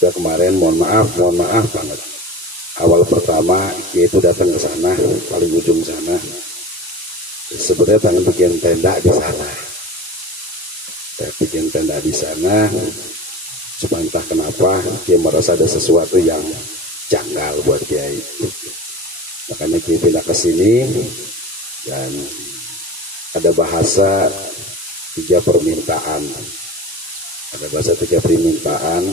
Udah kemarin mohon maaf banget. Awal pertama Kiai itu datang ke sana, paling ujung sana. Sebenarnya pengen bikin tenda di sana. Saya bikin tenda di sana, cuma entah kenapa Kiai merasa ada sesuatu yang janggal buat Kiai. Makanya Kiai pindah ke sini dan ada bahasa 3 permintaan. Ada bahasa 3 permintaan.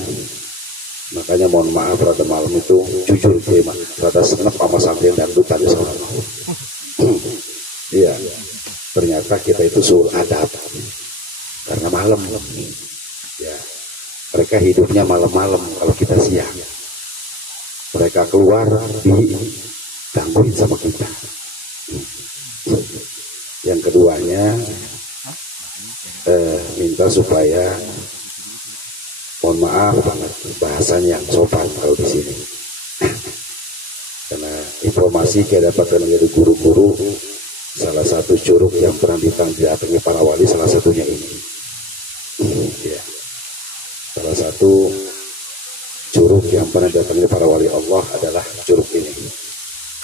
Makanya mohon maaf pada malam itu jujur Kiai rada senep sama sampean dangdutan soalnya. Iya. Ternyata kita itu suul adab karena malam. Ya. Mereka hidupnya malam-malam kalau kita siang. Mereka keluar digangguin sama kita. Yang keduanya minta supaya mohon maaf banget bahasanya yang sopan kalau di sini. Karena informasi kita dapatkan dari guru-guru, salah satu curug yang pernah didatangi para wali salah satunya ini. Ya. Salah satu curug yang pernah didatangi para wali Allah adalah curug ini.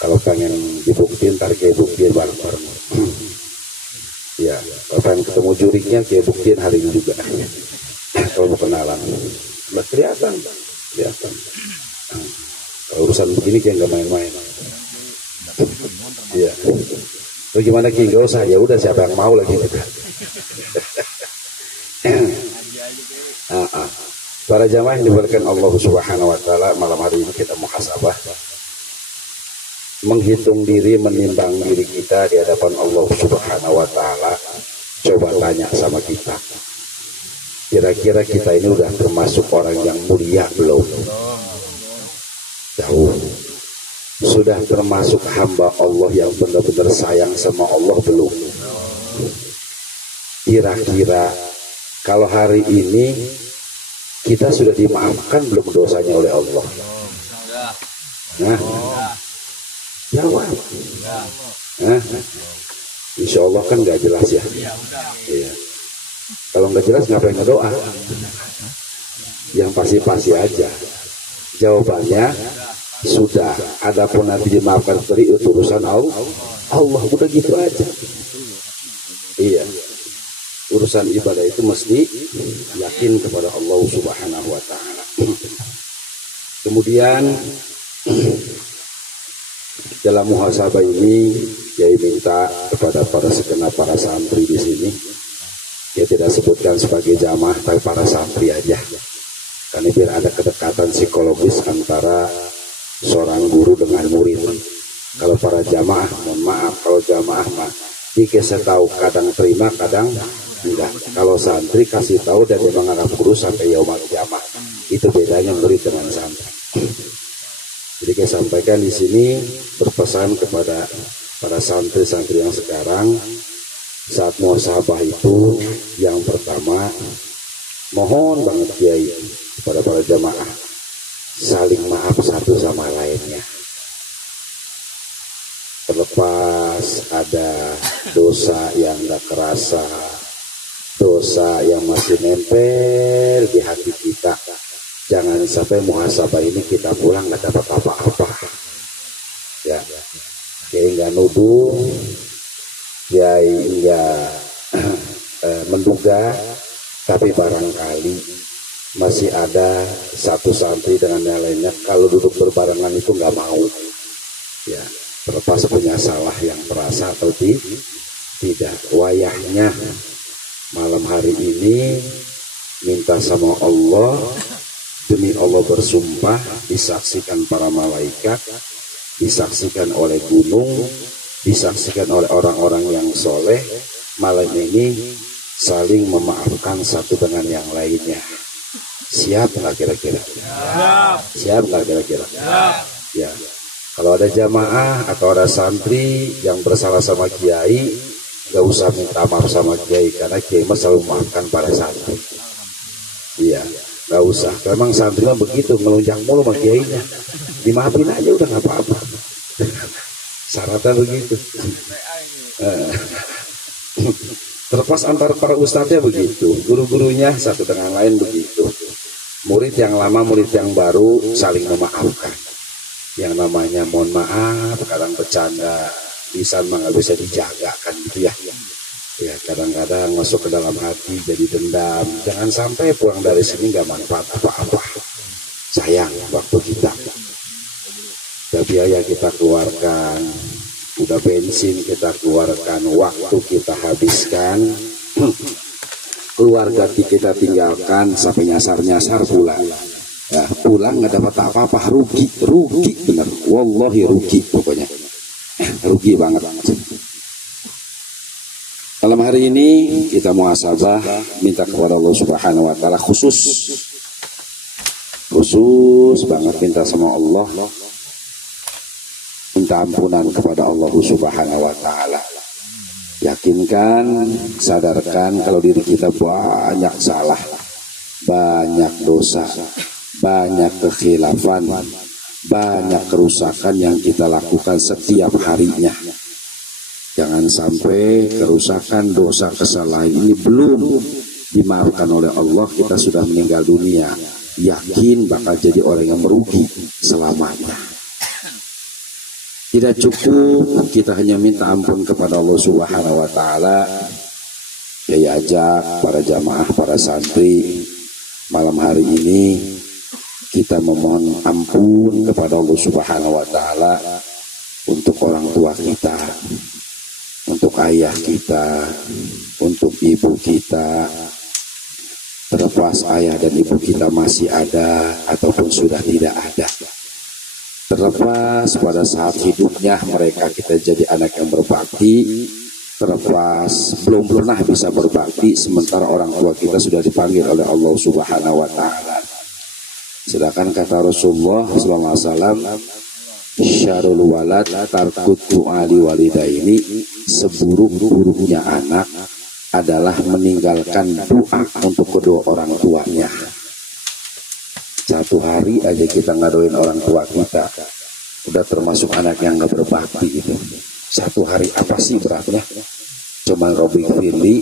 Kalau pengen dibuktiin, ntar kayak buktiin bareng-bareng. Ya, kalau pengen ketemu juriknya kayak buktiin hari ini juga. Kalau mau kenalan, nggak kelihatan. Kalau urusan begini kayak nggak main-main. Iya. Terus gimana Ki? Gak usah. Ya udah siapa yang mau lagi juga. Para jamaah yang diberkahi Allah Subhanahu Wa Taala, malam hari ini kita muhasabah, menghitung diri, menimbang diri kita di hadapan Allah Subhanahu Wa Taala. Coba tanya sama kita. Kira-kira kita ini udah termasuk orang yang mulia belum? Jauh. Sudah termasuk hamba Allah yang benar-benar sayang sama Allah belum? Kira-kira kalau hari ini kita sudah dimaafkan belum dosanya oleh Allah? Nah, jawab. Nah, insya Allah kan nggak jelas ya. Iya. Kalau nggak jelas ngapain ngedoa? Yang pasti-pasti aja. Jawabannya sudah. Adapun nanti dimaafkan itu urusan Allah udah gitu aja. Iya. Urusan ibadah itu mesti yakin kepada Allah Subhanahu Wa Taala. Kemudian dalam muhasabah ini Kiai minta kepada para segenap para santri di sini. Dia tidak sebutkan sebagai jamaah tapi para santri aja. Karena biar ada kedekatan psikologis antara seorang guru dengan murid. Kalau para jamaah, mohon maaf, kalau jamaah mah dikasih tahu kadang terima, kadang enggak. Kalau santri kasih tahu dan dia menganggap guru sampai yaumul qiyamah. Itu bedanya murid dengan santri. Jadi saya sampaikan di sini berpesan kepada para santri-santri yang sekarang, saat muhasabah itu yang pertama mohon banget Kiai kepada para jamaah saling maaf satu sama lainnya. Terlepas ada dosa yang gak kerasa, dosa yang masih nempel di hati kita, jangan sampai muhasabah ini kita pulang gak dapat apa-apa. Ya, Kiai gak nuduh, Kiai enggak menduga, tapi barangkali masih ada satu santri dengan yang lainnya kalau duduk berbarengan itu nggak mau. Ya, terlepas punya salah yang merasa atau tidak. Wayahnya malam hari ini minta sama Allah, demi Allah bersumpah, disaksikan para malaikat, disaksikan oleh gunung, disaksikan oleh orang-orang yang soleh, malam ini saling memaafkan satu dengan yang lainnya. Siap nggak kira-kira? Siap nggak kira-kira? Ya. Kalau ada jamaah atau ada santri yang bersalah sama Kiai, nggak usah minta maaf sama Kiai, karena Kiai mah selalu memaafkan para santri. Iya, nggak usah. Memang santri mah begitu, ngelunjak mulu sama Kiainya. Dimaafin aja udah nggak apa-apa. Syaratnya begitu. Terlepas antar para ustadznya begitu, guru-gurunya satu dengan lain begitu. Murid yang lama, murid yang baru saling memaafkan. Yang namanya mohon maaf, kadang bercanda, lisan mah nggak bisa dijaga kan gitu ya. Ya kadang-kadang masuk ke dalam hati jadi dendam. Jangan sampai pulang dari sini nggak manfaat apa-apa. Sayang waktu kita. Udah biaya kita keluarkan, udah bensin kita keluarkan, waktu kita habiskan, keluarga kita tinggalkan sampai nyasar-nyasar pulang. Ya, pulang nggak dapat apa-apa, rugi bener, wallahi rugi pokoknya, rugi banget. Dalam hari ini kita muhasabah, minta kepada Allah Subhanahu Wa Taala khusus banget minta sama Allah, minta ampunan kepada Allah Subhanahu Wa Taala. Yakinkan, sadarkan kalau diri kita banyak salah, banyak dosa, banyak kekhilafan, banyak kerusakan yang kita lakukan setiap harinya. Jangan sampai kerusakan, dosa, kesalahan ini belum dimaafkan oleh Allah, kita sudah meninggal dunia. Yakin bakal jadi orang yang merugi selamanya. Tidak cukup kita hanya minta ampun kepada Allah Subhanahu Wa Taala. Ya ajak para jamaah, para santri malam hari ini kita memohon ampun kepada Allah Subhanahu Wa Taala untuk orang tua kita, untuk ayah kita, untuk ibu kita. Terlepas ayah dan ibu kita masih ada ataupun sudah tidak ada, terlepas pada saat hidupnya mereka kita jadi anak yang berbakti, terlepas belum pernah bisa berbakti sementara orang tua kita sudah dipanggil oleh Allah Subhanahu Wa Taala. Sedangkan kata Rasulullah SAW, syarul walad tarkut du'ali walidaini, seburuk-buruknya anak adalah meninggalkan doa untuk kedua orang tuanya. Satu hari aja kita ngadoin orang tua kita, udah termasuk anak yang gak berbakti itu. Satu hari apa sih beratnya? Cuman Robi Firli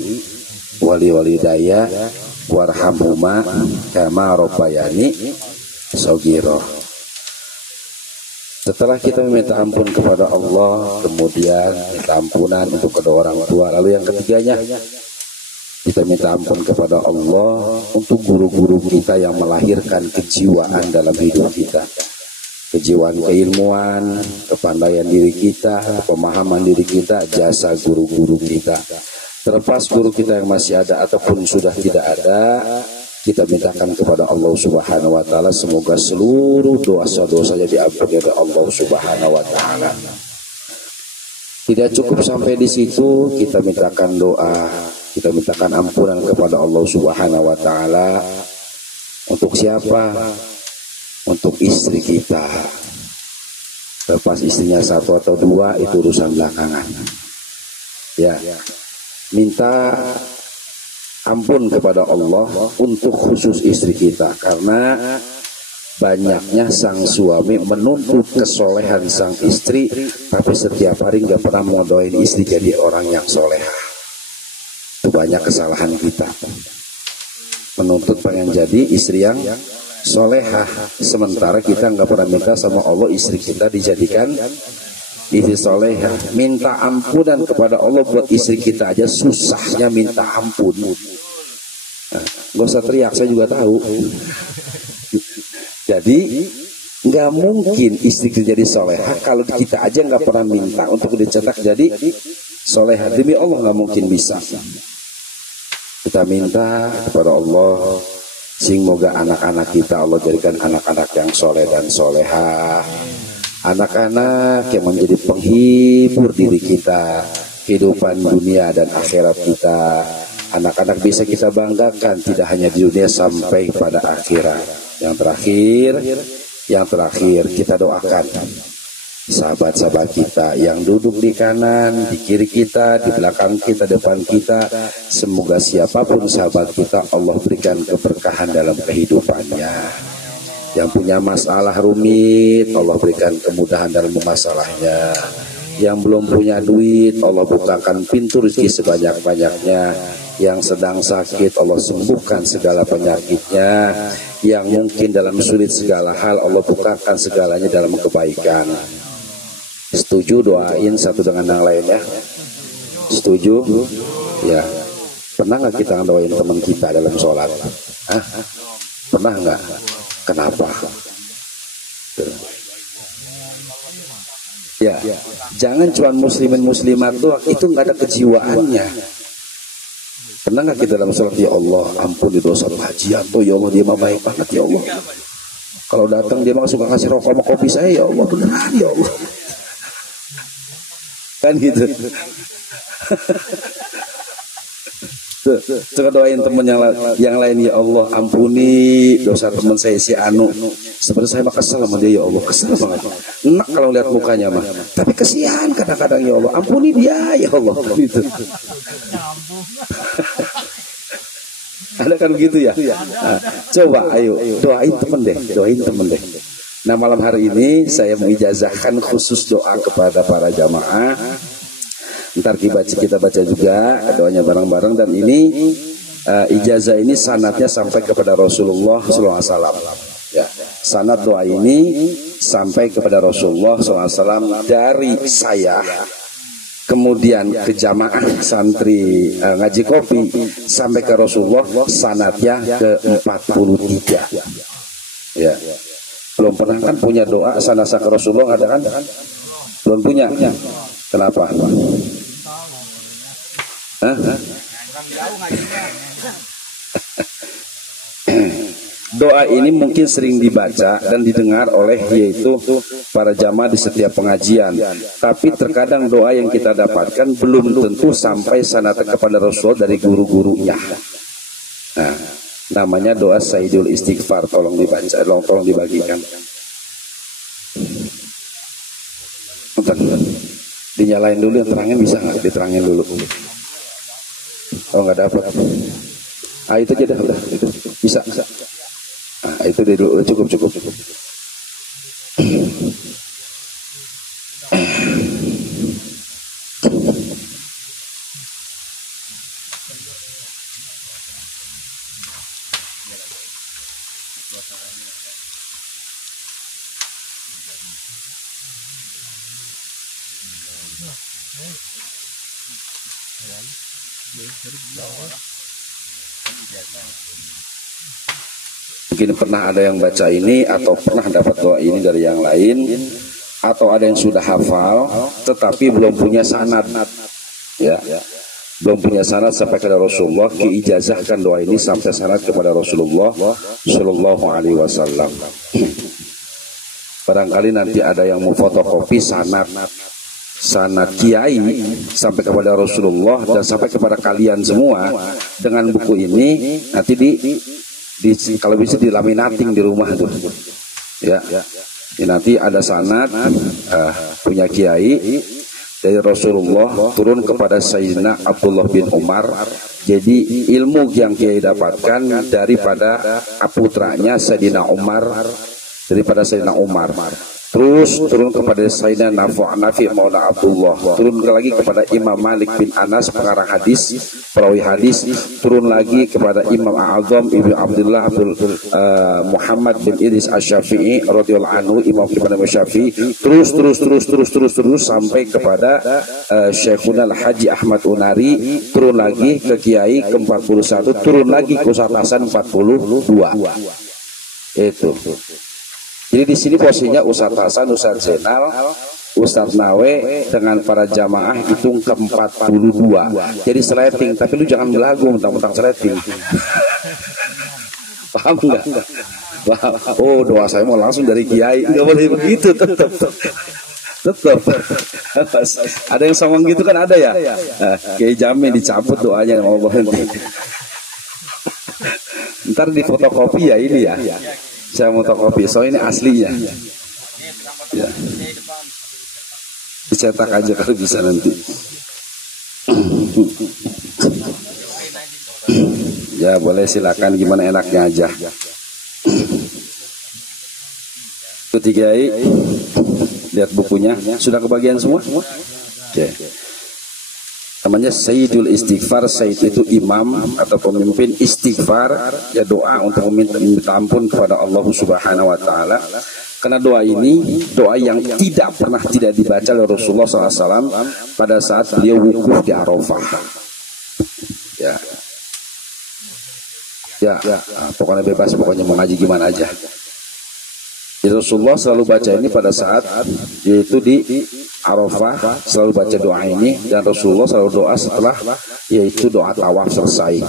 wali daya warhamhuma kama robbayani sogiro. Setelah kita meminta ampun kepada Allah, kemudian minta ampunan untuk kedua orang tua, lalu yang ketiganya kita minta ampun kepada Allah untuk guru-guru kita yang melahirkan kejiwaan dalam hidup kita, kejiwaan keilmuan, kepandaian diri kita, pemahaman diri kita, jasa guru-guru kita. Terlepas guru kita yang masih ada ataupun sudah tidak ada, kita mintakan kepada Allah Subhanahu Wa Taala semoga seluruh dosa-dosanya diampuni oleh Allah Subhanahu Wa Taala. Tidak cukup sampai di situ, kita mintakan doa, kita mintakan ampunan kepada Allah Subhanahu Wa Taala. Untuk siapa? Untuk istri kita. Lepas istrinya satu atau dua itu urusan belakangan. Ya, minta ampun kepada Allah untuk khusus istri kita, karena banyaknya sang suami menuntut kesolehan sang istri, tapi setiap hari nggak pernah mendoain istri jadi orang yang soleha. Itu banyak kesalahan kita, menuntut pengen jadi istri yang soleha, sementara kita nggak pernah minta sama Allah istri kita dijadikan istri soleha. Minta ampunan kepada Allah buat istri kita aja susahnya minta ampun. Gak usah teriak, saya juga tahu. Jadi nggak mungkin istri kita jadi soleha kalau kita aja nggak pernah minta untuk dicetak jadi soleha. Demi Allah nggak mungkin bisa. Kita minta kepada Allah, semoga anak-anak kita Allah jadikan anak-anak yang soleh dan soleha, anak-anak yang menjadi penghibur diri kita, kehidupan dunia dan akhirat kita. Anak-anak bisa kita banggakan tidak hanya di dunia sampai pada akhirat. Yang terakhir kita doakan sahabat-sahabat kita yang duduk di kanan, di kiri kita, di belakang kita, depan kita. Semoga siapapun sahabat kita Allah berikan keberkahan dalam kehidupannya. Yang punya masalah rumit Allah berikan kemudahan dalam masalahnya. Yang belum punya duit, Allah bukakan pintu rezeki sebanyak-banyaknya. Yang sedang sakit, Allah sembuhkan segala penyakitnya. Yang mungkin dalam sulit segala hal, Allah bukakan segalanya dalam kebaikan. Setuju doain satu dengan yang lainnya? Setuju? Ya. Pernah nggak kita doain teman kita dalam sholat? Hah? Pernah nggak? Kenapa? Ya, jangan cuma muslimin muslimat doang, itu nggak ada kejiwaannya. Pernah nggak kita dalam sholat, ya Allah ampuni dosa Pak Haji Yanto, ya Allah dia mah baik banget ya Allah. Kalau datang dia mah suka kasih rokok sama kopi saya, ya Allah beneran ya Allah. Kan gitu. Coba doain teman yang lain, ya Allah ampuni dosa teman saya si Anu. Sebenarnya saya mah kesel sama dia, ya Allah kesel banget. Enak kalau lihat mukanya mah, tapi kesian kadang-kadang, ya Allah ampuni dia ya Allah. Gitu. Ada kan begitu ya. Nah, coba ayo doain temen deh, doain temen deh. Nah malam hari ini saya mengijazahkan khusus doa kepada para jamaah. Ntar kita baca juga doanya bareng-bareng, dan ini ijazah ini sanadnya sampai kepada Rasulullah SAW. Ya, sanad doa ini sampai kepada Rasulullah SAW dari saya, kemudian ke jamaah santri ngaji kopi sampai ke Rasulullah, sanadnya ke 43. Ya, belum pernah kan punya doa sanasa ke Rasulullah, ada kan? Belum punya. Kenapa? Doa ini mungkin sering dibaca dan didengar oleh yaitu para jamaah di setiap pengajian, tapi terkadang doa yang kita dapatkan belum tentu sampai sanad kepada Rasul dari guru-gurunya. Nah, namanya doa Sayyidul Istighfar. Tolong dibaca, tolong dibagikan. Dinyalain dulu, yang terangin bisa nggak? Diterangin dulu. Kalau nggak dapat, itu aja dah, udah itu bisa. Nah, itu deh dulu, cukup. Mungkin pernah ada yang baca ini, atau pernah dapat doa ini dari yang lain, atau ada yang sudah hafal tetapi belum punya sanad, ya, belum punya sanad sampai kepada Rasulullah. Diijazahkan doa ini sampai sanad kepada Rasulullah Shallallahu Alaihi Wasallam. Barangkali nanti ada yang mau fotokopi sanad kiai sampai kepada Rasulullah dan sampai kepada kalian semua dengan buku ini, nanti kalau bisa dilaminating di rumah tuh, ya. Nanti ada sanad punya kiai dari Rasulullah turun kepada Sayyidina Abdullah bin Umar. Jadi ilmu yang kiai dapatkan daripada putranya Sayyidina Umar, terus turun kepada Sayyidina Nafi Maula Abdullah, turun lagi kepada Imam Malik bin Anas pengarang hadis, perawi hadis, turun lagi kepada Imam A'adzam Ibnu Abdullah Muhammad bin Idris Asy-Syafi'i radhiyallahu anhu, Imam Ibnu Syafi'i, terus sampai kepada Syekhuna Haji Ahmad Unari, turun lagi ke Kiai ke-41, turun lagi ke Ustaz Hasan 42. Itu. Jadi di sini posisinya Ustaz Hasan, Ustaz Zainal, Ustaz Nawe dengan para jamaah itu ke-42. Jadi sleting, tapi lu jangan belagu mentang-mentang sleting. Paham enggak? Oh, doa saya mau langsung dari kiai, enggak boleh begitu, tetap. Ada yang songong gitu kan, ada ya? Kiai Jamin dicabut doanya mau berhenti. Ntar di fotokopi ya ini ya. Saya mau fotokopi, so ini aslinya. Ya. Dicetak aja kalau bisa nanti. Ya boleh, silakan, gimana enaknya aja. Kiai Lihat bukunya, sudah kebagian semua? Oke. Namanya Sayyidul Istighfar. Sayyid itu imam atau pemimpin istighfar, ya doa untuk meminta ampun kepada Allah Subhanahu wa taala. Karena doa ini doa yang tidak pernah tidak dibaca oleh Rasulullah SAW pada saat beliau wukuf di Arafah. Ya, pokoknya bebas, pokoknya mau ngaji gimana aja. Jadi Rasulullah selalu baca ini pada saat yaitu di Arafah, selalu baca doa ini, dan Rasulullah selalu doa setelah yaitu doa tawaf selesai.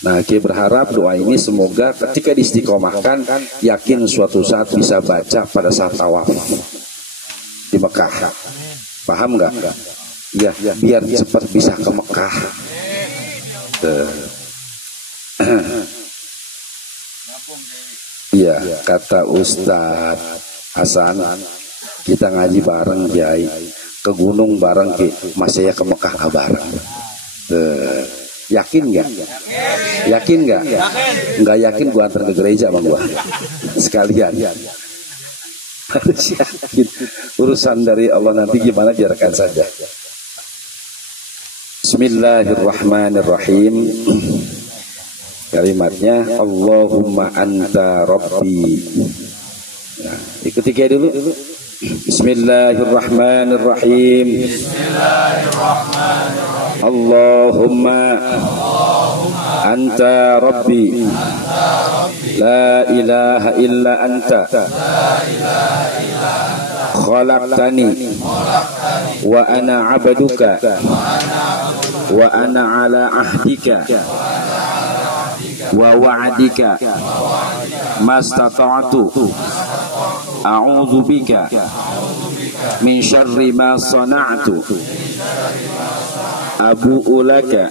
Nah, kita berharap doa ini semoga ketika diistiqomahkan, yakin suatu saat bisa baca pada saat tawaf di Mekah. Paham nggak? Ya, biar cepat bisa ke Mekah. Iya, kata Ustadz Hasan, kita ngaji bareng Kiai, ke gunung bareng Ki, masa ya ke Mekah nggak bareng? Yakin nggak? Yakin nggak? Nggak yakin gua antar ke gereja sama gua sekalian. Harus yakin. Urusan dari Allah nanti gimana biarkan saja. Bismillahirrahmanirrahim. Kalimatnya Allahumma anta rabbi. Nah, ikuti kayak dulu. Bismillahirrahmanirrahim. Bismillahirrahmanirrahim. Allahumma anta rabbi. La ilaha illa anta. Khalaqtani wa ana 'abduka wa ana 'ala ahdika wa wa'adika mastata'tu a'udzu bika min syarri ma sana'tu abu'u laka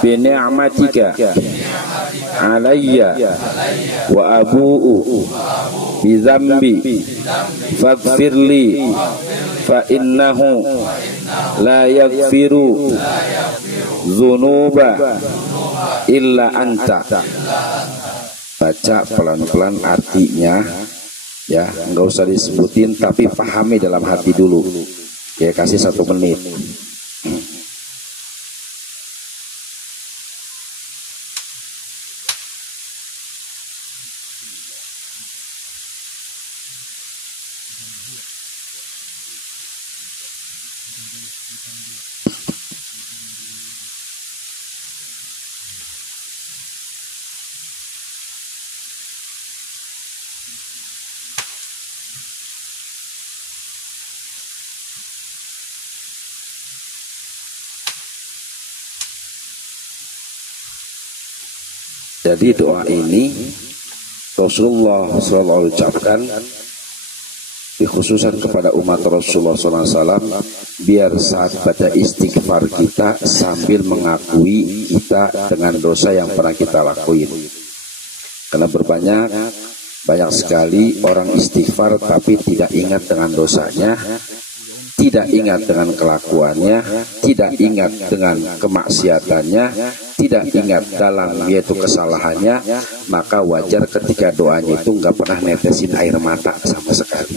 bi ni'matika alayya wa abu'u bi dzambi faghfirli fa innahu la yaghfiru dzunuba illa anta. Baca pelan-pelan artinya, ya, nggak usah disebutin, tapi pahami dalam hati dulu. Ya, kasih 1 menit. Jadi doa ini Rasulullah SAW ucapkan dikhususkan kepada umat Rasulullah SAW, biar saat baca istighfar kita sambil mengakui kita dengan dosa yang pernah kita lakuin. Karena banyak sekali orang istighfar tapi tidak ingat dengan dosanya, tidak ingat dengan kelakuannya, tidak ingat dengan kemaksiatannya, tidak ingat dalam yaitu kesalahannya, maka wajar ketika doanya itu nggak pernah netesin air mata sama sekali.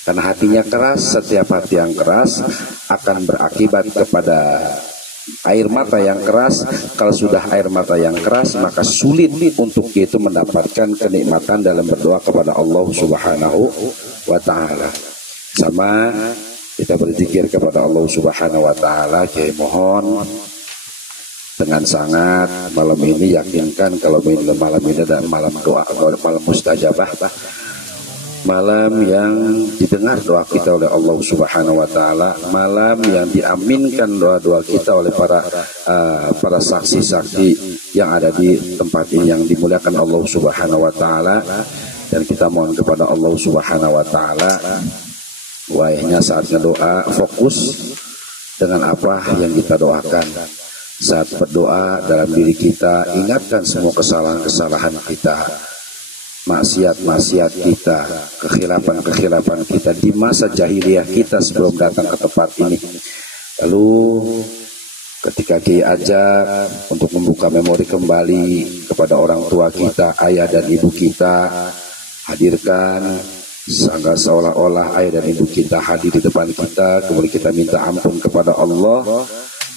Karena hatinya keras, setiap hati yang keras akan berakibat kepada air mata yang keras. Kalau sudah air mata yang keras, maka sulit untuk itu mendapatkan kenikmatan dalam berdoa kepada Allah Subhanahu wa Ta'ala. Sama kita berzikir kepada Allah Subhanahu wa Ta'ala. Kiai mohon dengan sangat malam ini yakinkan kalau malam ini adalah malam doa, malam mustajabah, malam yang didengar doa kita oleh Allah Subhanahu wa Ta'ala, malam yang diaminkan doa-doa kita oleh para saksi-saksi yang ada di tempat ini yang dimuliakan Allah Subhanahu wa Ta'ala. Dan kita mohon kepada Allah Subhanahu wa Ta'ala, wahainya saatnya doa, fokus dengan apa yang kita doakan. Saat berdoa dalam diri kita, ingatkan semua kesalahan-kesalahan kita, maksiat-maksiat kita, kekhilafan-kekhilafan kita di masa jahiliyah kita sebelum datang ke tempat ini. Lalu ketika Kiai ajak untuk membuka memori kembali kepada orang tua kita, ayah dan ibu kita, hadirkan Sangga seolah-olah ayah dan ibu kita hadir di depan kita, kemudian kita minta ampun kepada Allah,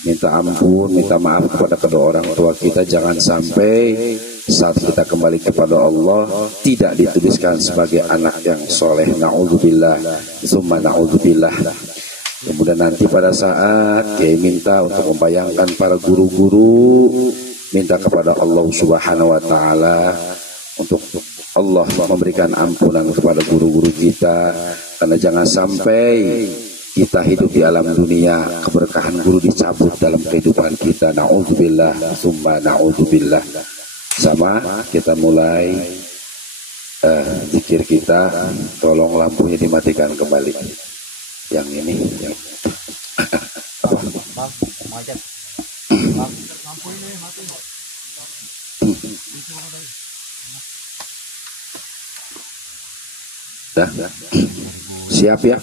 minta ampun, minta maaf kepada kedua orang tua kita. Jangan sampai saat kita kembali kepada Allah tidak dituliskan sebagai anak yang soleh. Na'udzubillah, summa na'udzubillah. Kemudian nanti pada saat Kiai minta untuk membayangkan para guru-guru, minta kepada Allah Subhanahu wa taala untuk Allah memberikan ampunan kepada guru-guru kita, karena jangan sampai kita hidup di alam dunia keberkahan guru dicabut dalam kehidupan kita. Na'udzubillah, summa na'udzubillah. Sama kita mulai zikir kita. Tolong lampunya dimatikan kembali. Yang ini yang dah. Siap ya?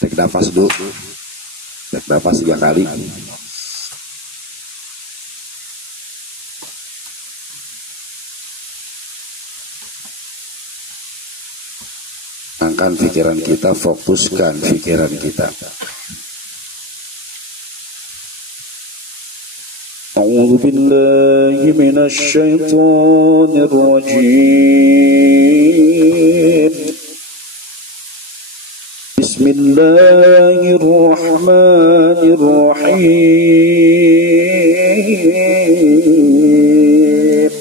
Tarik nafas dulu. Tarik nafas 3 kali. Angkat pikiran kita, fokuskan pikiran kita. A'udzu billahi minasy syaithanir rajim. Bismillahirrahmanirrahim.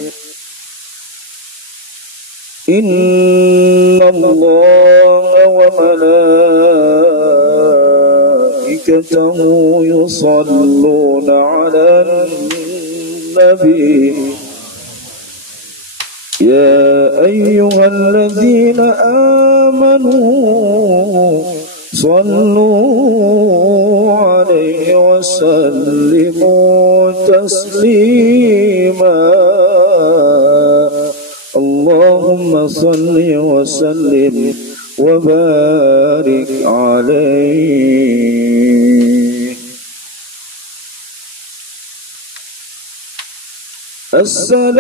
Innallaha wa malaikatahu yusalluna 'alan nabi. Ya ayyuhalladzina amanu sallu 'alaihi wa sallimu taslima. Allahumma salli wa sallim wa barik alaihi. Assalamu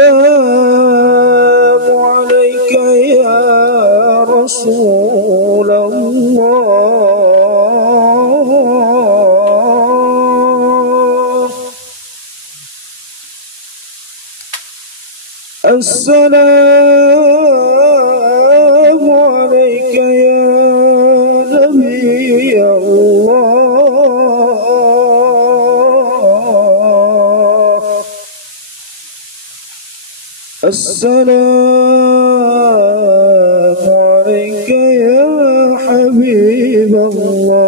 alayka ya Rasulullah. Assalamu alayka ya Nabi Allah. Assalamu alayka ya Habib Allah.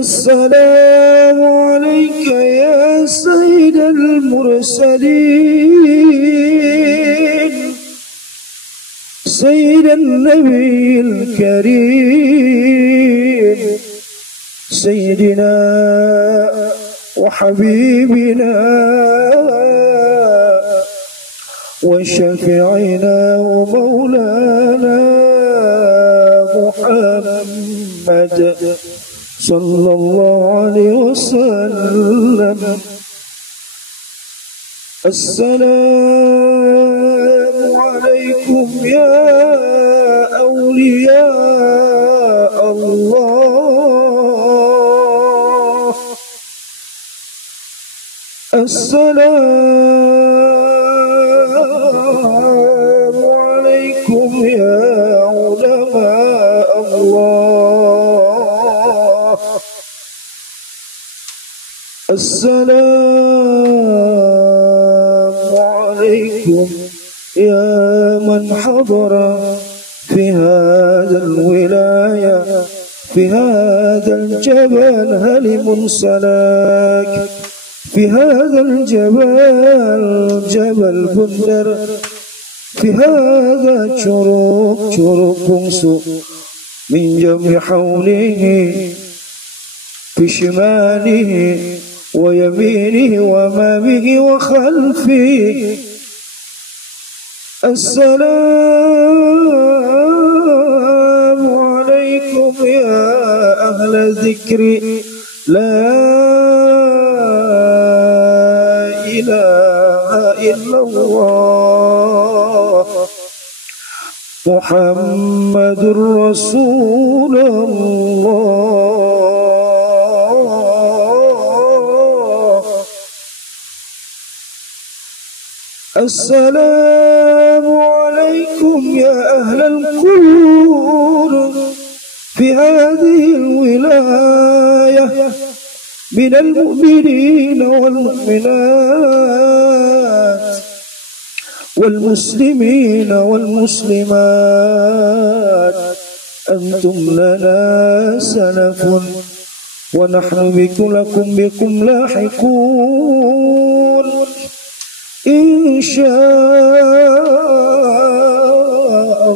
Assalamu alayka ya Sayyidal Mursalin, Sayyidan Nabiyil Karim, Sayyidina وحبيبنا وشفيعنا ومولانا محمد صلى الله عليه وسلم. السلام عليكم يا أولياء الله. السلام عليكم يا علماء الله. السلام عليكم يا من حضر في هذا الولاية في هذا الجبل هلم سلاك في هذا الجبل جبل بندر في هذا شروق بنسو من جمع حوله في شماله ويمينه وأمامه وخلفه. السلام عليكم يا أهل الذكر لا إله إلا الله محمد رسول الله. السلام عليكم يا أهل القبور في هذه الولاية من المؤمنين والمؤمنات والمسلمين والمسلمات. أنتم لنا سلف ونحن بكم لاحقون إن شاء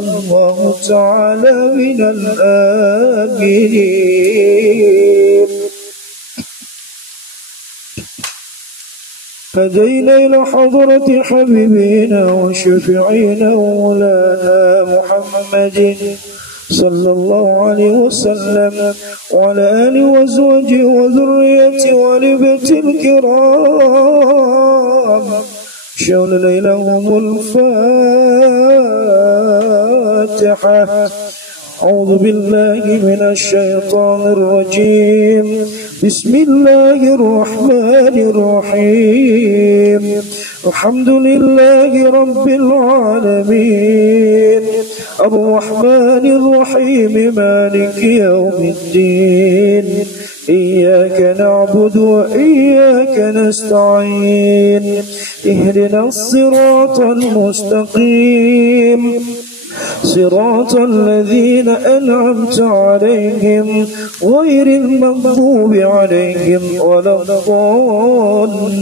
الله تعالى من الآمنين. هدينا إلى حضرة حبيبنا وشفيعنا ومولانا محمد صلى الله عليه وسلم وعلى آله وأزواجه وذريته ولبيته الكرام شول ليلهم الفاتحة. أعوذ بالله من الشيطان الرجيم. بسم الله الرحمن الرحيم. الحمد لله رب العالمين الرحمن الرحيم مالك يوم الدين. إياك نعبد وإياك نستعين. اهدنا الصراط المستقيم صراط الذين أنعمت عليهم غير المغضوب عليهم ولا الضالين.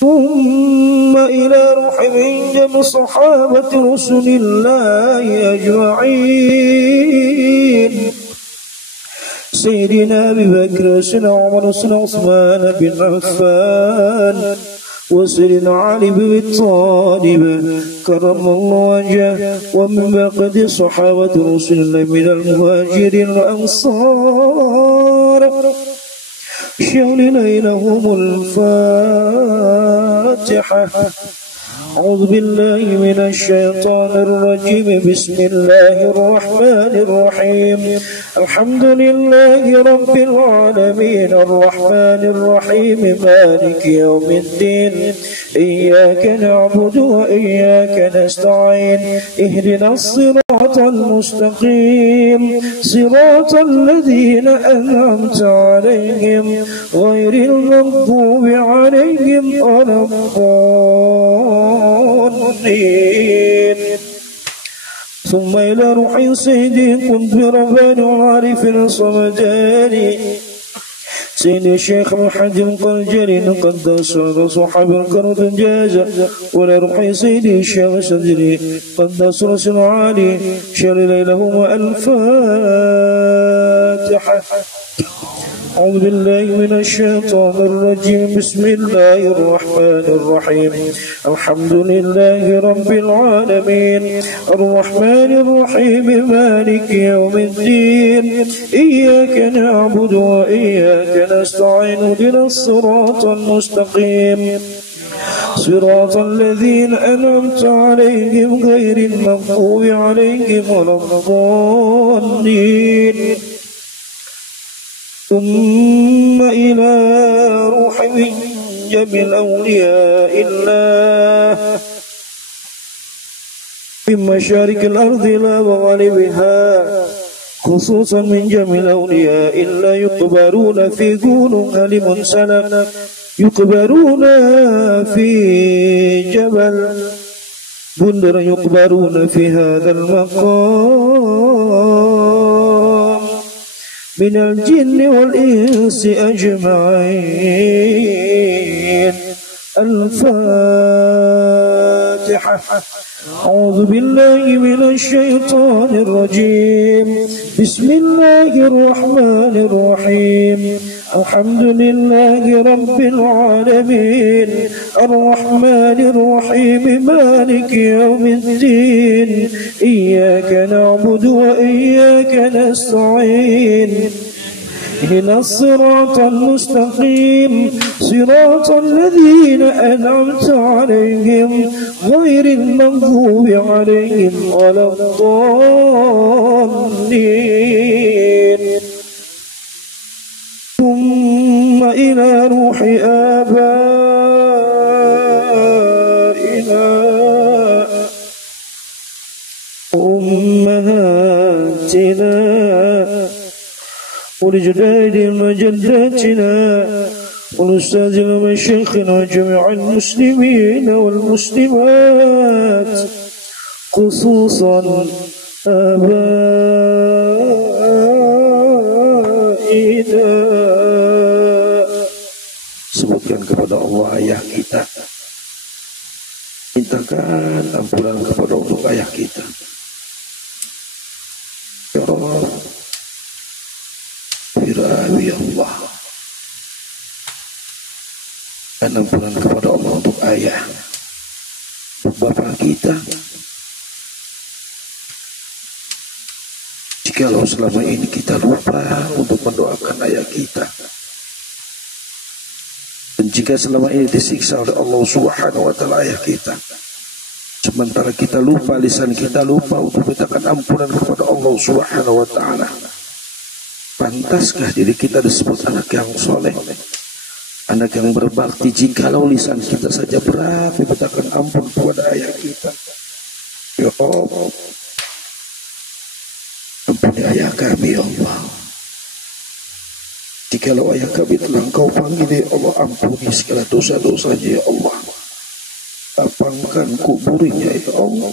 ثم إلى روح من جميع صحابة رسل الله أجمعين سيدنا أبي بكر سيدنا عمر سيدنا عثمان بن عفان وسيدنا علي بن طالب كرم الله وجهه ومن بقية صحابة رسول الله من المهاجرين والأنصار شول ليلهم الفاتحة. أعوذ بالله من الشيطان الرجيم. بسم الله الرحمن الرحيم. الحمد لله رب العالمين الرحمن الرحيم مالك يوم الدين. إياك نعبد وإياك نستعين. اهدنا الصراط المستقيم صراط الذين أنعمت عليهم غير المغضوب عليهم ولا الضالين. ثم إلى روح سيدي قطب رباني وعارف الصمداني سيدي الشيخ محمد القرجلي قدس صحاب القرب الجازة ولا روح سيدي الشيخ صدري قدس رسول عالي شر ليلهم الفاتحة. أعوذ بالله من الشيطان الرجيم. بسم الله الرحمن الرحيم. الحمد لله رب العالمين الرحمن الرحيم مالك يوم الدين. إياك نعبد وإياك نستعين. اهدنا الصراط المستقيم صراط الذين أنعمت عليهم غير المغضوب عليهم ولا الضالين. ثم إلى روح من جميع الأولياء الله من مشارق الأرض إلى مغاربها خصوصا من جميع الأولياء إلا يقبرون في قولهم ألم سلف يقبرون في جبل بندر يقبرون في هذا المقام من الجن والإنس أجمعين. الفاتحة. أعوذ بالله من الشيطان الرجيم. بسم الله الرحمن الرحيم. الحمد لله رب العالمين الرحمن الرحيم مالك يوم الدين إياك نعبد وإياك نستعين اهدنا الصراط المستقيم صراط الذين أنعمت عليهم غير المغضوب عليهم ولا الضالين ثم إلى روح آبائنا أمهاتنا ولجدادنا وجداتنا ولأستاذنا ومشايخنا وجميع المسلمين والمسلمات خصوصا آبائنا. Sebutkan kepada Allah ayah kita, mintakan ampunan kepada untuk ayah kita. Ya Allah, ya Allah, dan ampunan kepada Allah untuk ayah, untuk bapak kita. Jikalau selama ini kita lupa untuk mendoakan ayah kita, dan jika selama ini disiksa oleh Allah Subhanahu wa Ta'ala ayah kita, sementara kita lupa, lisan kita lupa untuk mintakan ampunan kepada Allah Subhanahu wa Ta'ala, pantaskah diri kita disebut anak yang soleh, anak yang berbakti, jikalau lisan kita saja berat memintakan ampun kepada ayah kita? Ya Allah, ampuni ayah kami ya Allah. Jikalau ayah kami telah Engkau panggil ya Allah, ampuni segala dosa-dosanya ya Allah. Lapangkan kuburnya ya Allah.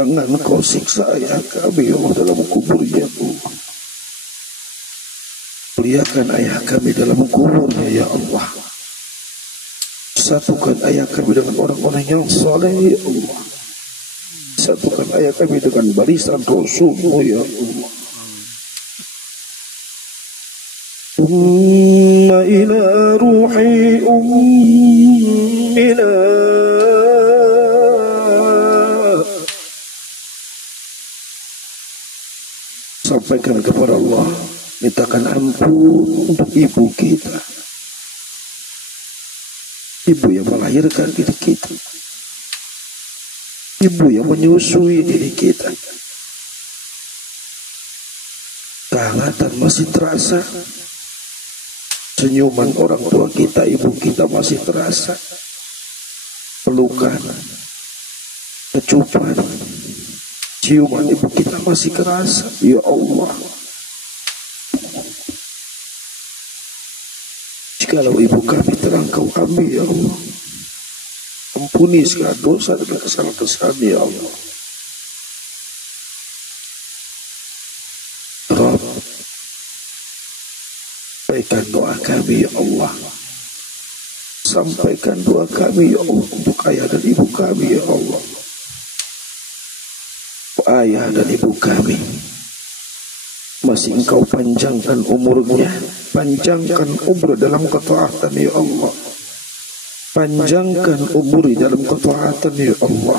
Jangan Engkau siksa ayah kami ya Allah dalam kuburnya Allah. Muliakan ayah kami dalam kuburnya ya Allah. Satukan ayah kami dengan orang-orang yang saleh ya Allah. Satukan ayah kami dengan barisan Rasulmu ya Allah. Umma ila ruhi ummina, sampaikan kepada Allah, mintakan ampun untuk ibu kita, ibu yang melahirkan diri kita, ibu yang menyusui diri kita. Kehangatan masih terasa, senyuman orang tua kita, ibu kita masih terasa, pelukan, kecupan, ciuman ibu kita masih kerasa. Ya Allah, jikalau ibu kami telah Engkau ambil ya Allah, ampuni segala dosa dan kesalahan-kesalahan ya Allah. Rabb, sampaikan doa kami ya Allah, sampaikan doa kami ya Allah untuk ayah dan ibu kami ya Allah. Ayah dan ibu kami masih Engkau panjangkan umurnya, panjangkan umur dalam ketaatan ya Allah, panjangkan umur dalam ketaatan ya Allah.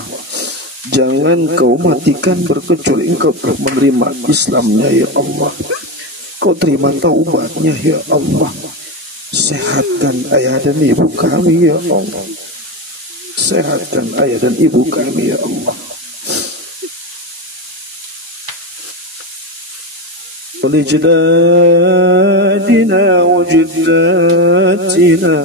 Jangan Kau matikan berkecuali Engkau telah menerima Islamnya ya Allah. Kau terima taubatnya ya Allah. Sehatkan ayah dan ibu kami ya Allah. Sehatkan ayah dan ibu kami ya Allah. ولجدادنا وجداتنا,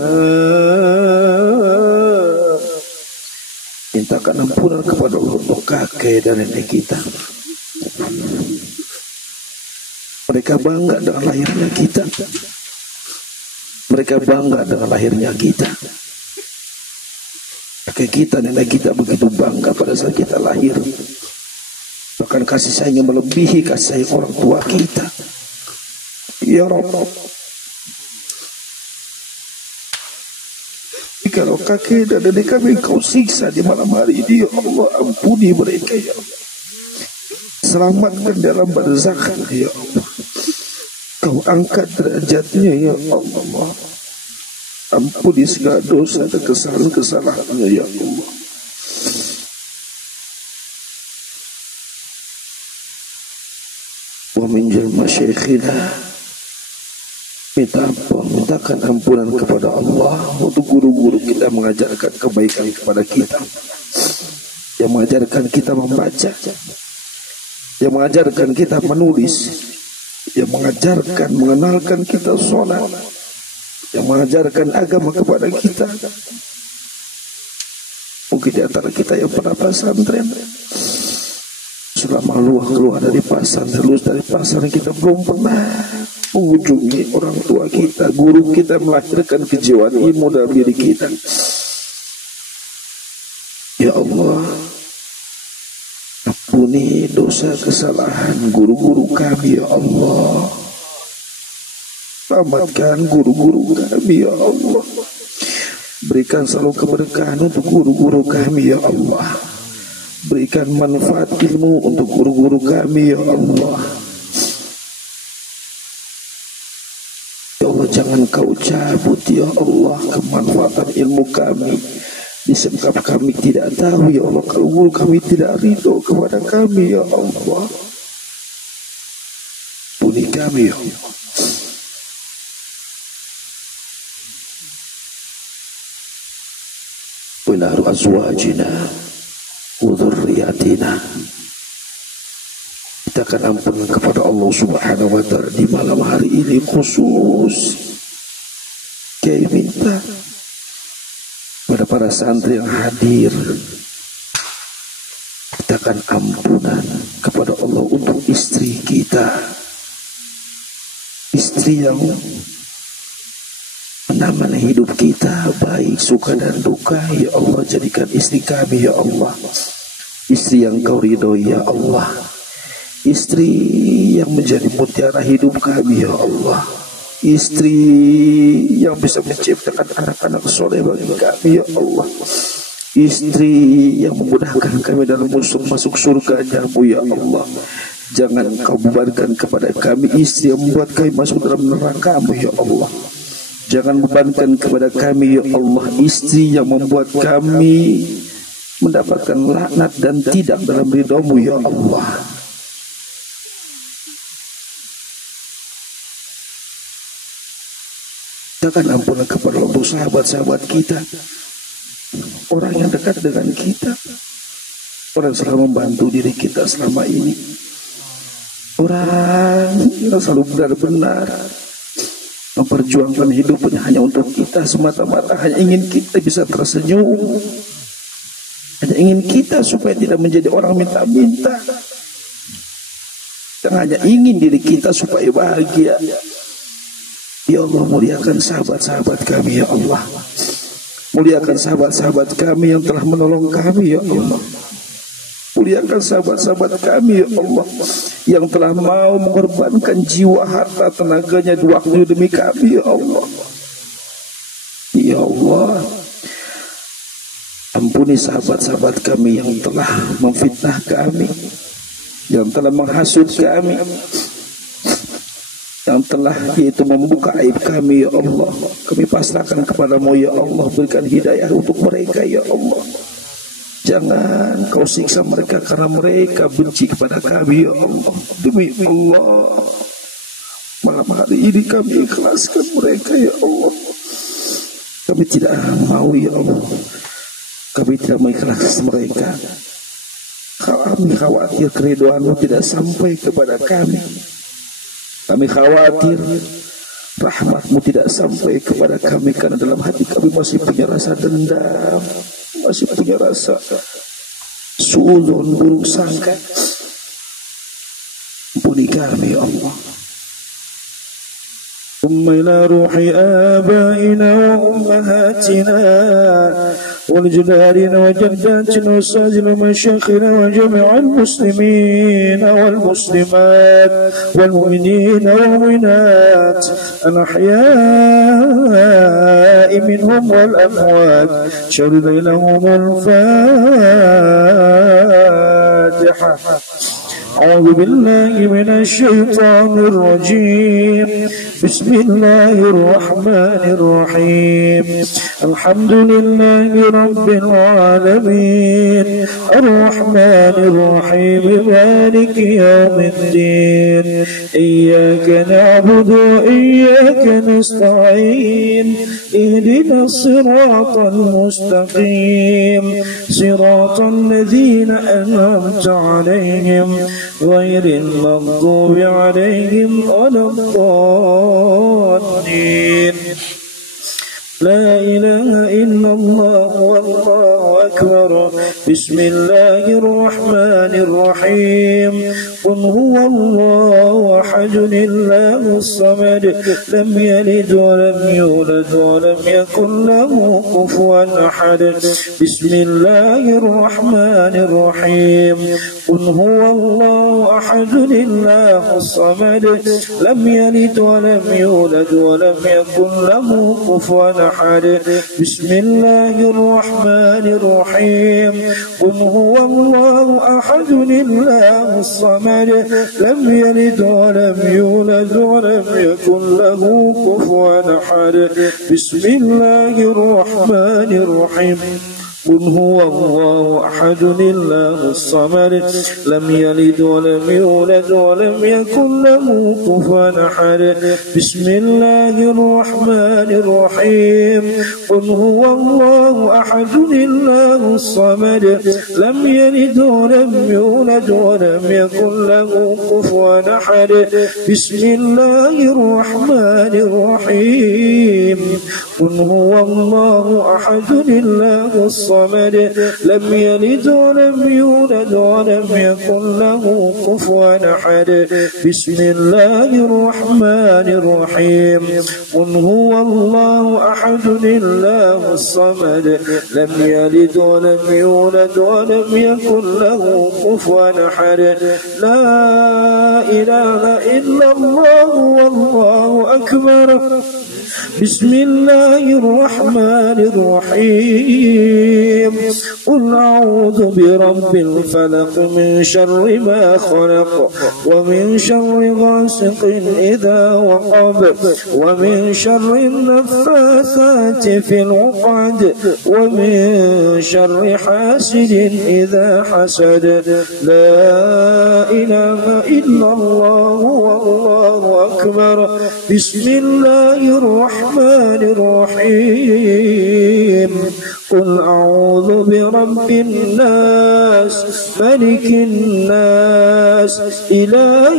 mintakan ampunan kepada Allah untuk kakek dan nenek kita. Mereka bangga dengan lahirnya kita. Mereka bangga dengan lahirnya kita. Kakek kita, nenek kita begitu bangga pada saat kita lahir. Bahkan kasih sayangnya melebihi kasih sayang orang tua kita. Ya Rabb, kalau kakek dan nenek kami Kau siksa di malam hari ini, ya Allah, ampuni mereka ya Allah. Selamatkan dalam barzakh ya Allah. Kau angkat derajatnya ya Allah. Ampuni segala dosa dan kesalahan-kesalahannya ya Allah. Wa min jalma syekhina, mintakan ampunan kepada Allah untuk guru-guru kita mengajarkan kebaikan kepada kita, yang mengajarkan kita membaca, yang mengajarkan kita menulis, yang mengajarkan mengenalkan kita sholat, yang mengajarkan agama kepada kita. Mungkin di antara kita yang pernah pesantren, selama keluar dari pesantren, lulus dari pesantren, kita belum pernah mengunjungi orang tua kita, guru kita, melahirkan kejiwaan ilmu dalam diri kita. Ya Allah, ampuni dosa kesalahan guru-guru kami ya Allah. Selamatkan guru-guru kami ya Allah. Berikan selalu keberkahan untuk guru-guru kami ya Allah. Berikan manfaat ilmu untuk guru-guru kami ya Allah. Ya Allah, jangan kau cabut ya Allah kemanfaatan ilmu kami. Disebab kami tidak tahu ya Allah, kalau guru kami tidak ridho kepada kami ya Allah. Ampuni kami ya Allah. Wilahu azwajina wa dzurriyyatina. Kita akan ampunkan kepada Allah Subhanahu wa ta'ala di malam hari ini khusus. Kiai minta pada para santri yang hadir, kita akan ampunan kepada Allah untuk istri kita, istri yang menemani hidup kita baik suka dan duka. Ya Allah, jadikan istri kami ya Allah istri yang kau ridhoi ya Allah, istri yang menjadi mutiara hidup kami ya Allah, istri yang bisa menciptakan anak-anak soleh bagi kami ya Allah, istri yang memudahkan kami dalam masuk surga-Mu ya Allah. Jangan kau bebankan kepada kami istri yang membuat kami masuk dalam neraka-Mu ya Allah. Jangan bebankan kepada kami ya Allah istri yang membuat kami mendapatkan laknat dan tidak dalam ridha-Mu ya Allah. Jangan ampunlah kepada Allah sahabat-sahabat kita, orang yang dekat dengan kita, orang yang selalu membantu diri kita selama ini, orang yang selalu benar-benar memperjuangkan hidupnya hanya untuk kita semata-mata, hanya ingin kita bisa tersenyum, hanya ingin kita supaya tidak menjadi orang minta-minta, dan hanya ingin diri kita supaya bahagia. Ya Allah, muliakan sahabat-sahabat kami ya Allah, muliakan sahabat-sahabat kami yang telah menolong kami ya Allah, muliakan sahabat-sahabat kami ya Allah yang telah mau mengorbankan jiwa, harta, tenaganya, waktu demi kami ya Allah. Ya Allah, ampuni sahabat-sahabat kami yang telah memfitnah kami, yang telah menghasut kami, yang telah yaitu membuka aib kami ya Allah. Kami pasrahkan kepada-Mu ya Allah, berikan hidayah untuk mereka ya Allah. Jangan kau siksa mereka karena mereka benci kepada kami ya Allah. Demi Allah, malam hari ini kami ikhlaskan mereka ya Allah. Kami tidak mau ya Allah, kami tidak mengikhlaskan mereka. Kami khawatir keridhaan-Mu tidak sampai kepada kami. Kami khawatir rahmat-Mu tidak sampai kepada kami, karena dalam hati kami masih punya rasa dendam, masih punya rasa suudzon, buruk sangka. Ampuni kami ya Allah. إلى روح آبائنا وأمهاتنا ولجدارنا وجداتنا وأستاذنا ومشايخنا وجميع المسلمين والمسلمات والمؤمنين والمؤمنات الأحياء منهم والأموات شهد لهم الفاتحة. أعوذ بالله من الشيطان الرجيم. بسم الله الرحمن الرحيم. الحمد لله رب العالمين الرحمن الرحيم مالك يوم الدين إياك نعبد وإياك نستعين اهدنا الصراط المستقيم صراط الذين أنعمت عليهم غير المغضوب عليهم ولا الضالين. لا إله إلا الله والله أكبر. بسم الله الرحمن الرحيم. قل هو الله أحد الله الصمد لم يلد ولم يولد ولم يكن له كفوا أحد. بسم الله الرحمن الرحيم. قل هو الله أحد الله الصمد لم يلد ولم يولد ولم يكن له كفوا أحد. بسم الله الرحمن الرحيم. قل هو الله أحد الله الصمد لم يلد ولم يولد ولم يكن له كفوا أحد. بسم الله الرحمن الرحيم. قل هو الله أحد الله الصمد لم يلد ولم يولد ولم يكن له كفوا أحد. بسم الله الرحمن الرحيم. قل هو الله أحد الله الصمد لم يلد ولم يولد ولم يكن له كفوا أحد. بسم الله الرحمن الرحيم. قل هو الله أحد الله الصمد لم يلد ولم يولد ولم يكن له كفوا أحد. بسم الله الرحمن الرحيم. قل هو الله أحد الله الصمد لم يلد ولم يولد ولم يكن له كفوا أحد. لا إله إلا الله والله أكبر. بسم الله الرحمن الرحيم. قل أعوذ برب الفلق من شر ما خلق ومن شر غاسق إذا وقب ومن شر النفاثات في العقد ومن شر حاسد إذا حسد. لا إله إلا الله والله أكبر. بسم الله الرحمن الرحيم. قل أعوذ برب الناس ملك الناس إله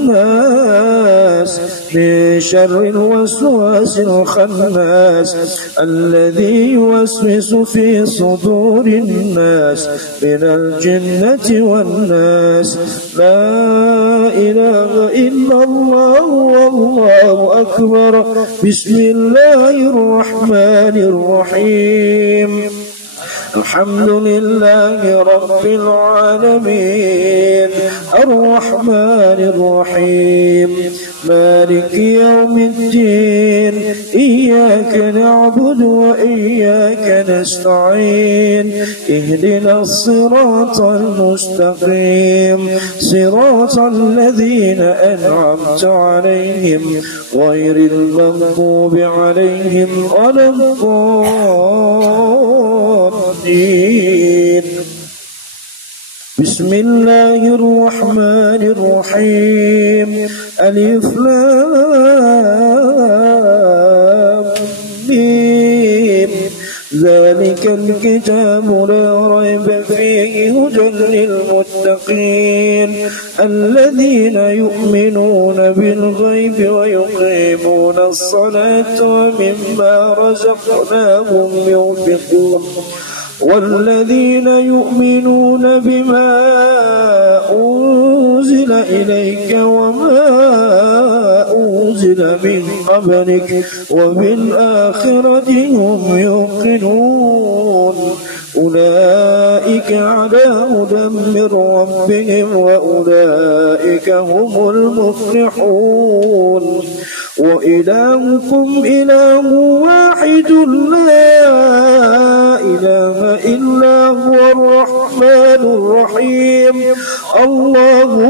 الناس من شر الوسواس الخناس الذي يوسوس في صدور الناس من الجنة والناس. لا إله إلا الله والله أكبر. بسم الله الرحمن الرحيم. الحمد لله رب العالمين الرحمن الرحيم مالك يوم الدين إياك نعبد وإياك نستعين اهدنا الصراط المستقيم صراط الذين أنعمت عليهم غير المغضوب عليهم ولا الضالين. بسم الله الرحمن الرحيم. ألف لام ميم ذلك الكتاب لا ريب فيه هدى للمتقين الذين يؤمنون بالغيب ويقيمون الصلاة ومما رزقناهم ينفقون والذين يؤمنون بما أنزل إليك وما أنزل من قبلك وبالآخرة هم يوقنون أولئك على هدى من ربهم وأولئك هم المفلحون. وإلهكم إله واحد لا إله إلا هو الرحمن الرحيم الله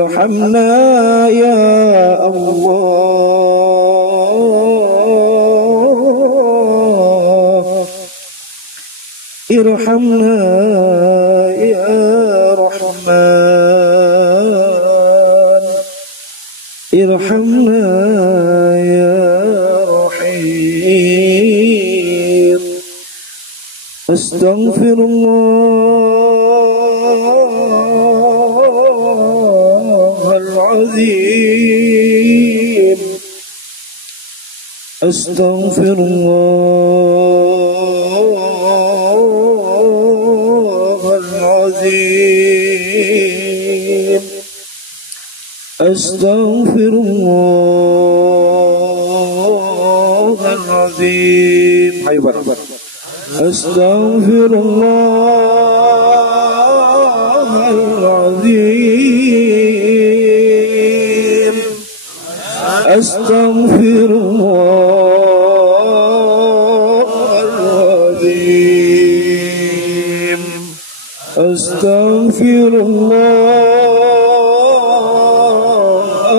ارحمنا يا الله ارحمنا يا رحمن ارحمنا يا رحيم استغفر الله العظيم استغفر الله العظيم استغفر الله العظيم استغفر الله العظيم استغفر الله العظيم استغفر الله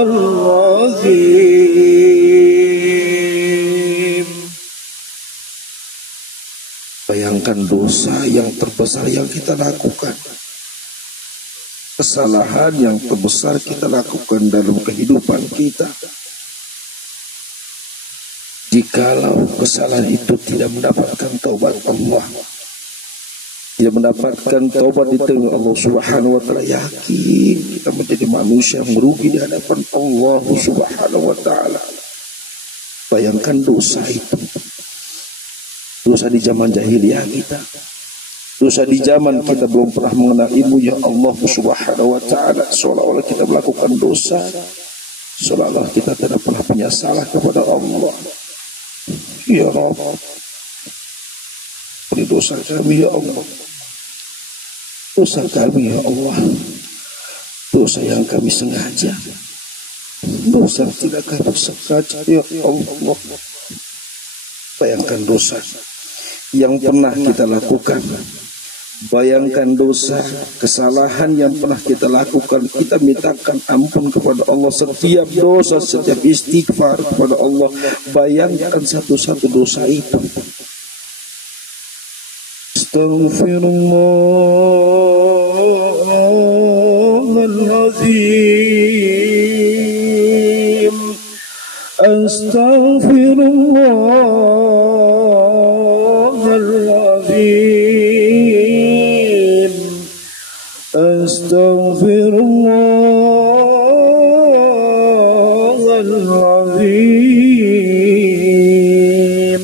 العظيم. Bayangkan dosa yang terbesar yang kita lakukan, kesalahan yang terbesar kita lakukan dalam kehidupan kita. Jikalau kesalahan itu tidak mendapatkan taubat Allah, tidak mendapatkan taubat di tengah Allah Subhanahu wa taala, yakin kita menjadi manusia yang merugi di hadapan Allah Subhanahu wa taala. Bayangkan dosa itu. Dosa di zaman jahiliyah kita, dosa di zaman kita belum pernah mengenal ilmu ya Allah Subhanahu wa taala, seolah-olah kita melakukan dosa, seolah-olah kita tidak pernah punya salah kepada Allah. Ya Rabb, beri dosa kami ya Allah, dosa kami ya Allah, dosa yang kami sengaja, dosa yang tidak kami sengaja ya Allah. Bayangkan dosa yang pernah kita lakukan, bayangkan dosa, kesalahan yang pernah kita lakukan, kita mintakan ampun kepada Allah setiap dosa, setiap istighfar kepada Allah. Bayangkan satu-satu dosa itu. Astaghfirullahaladzim, astaghfirullahaladzim, astaghfirullahaladzim.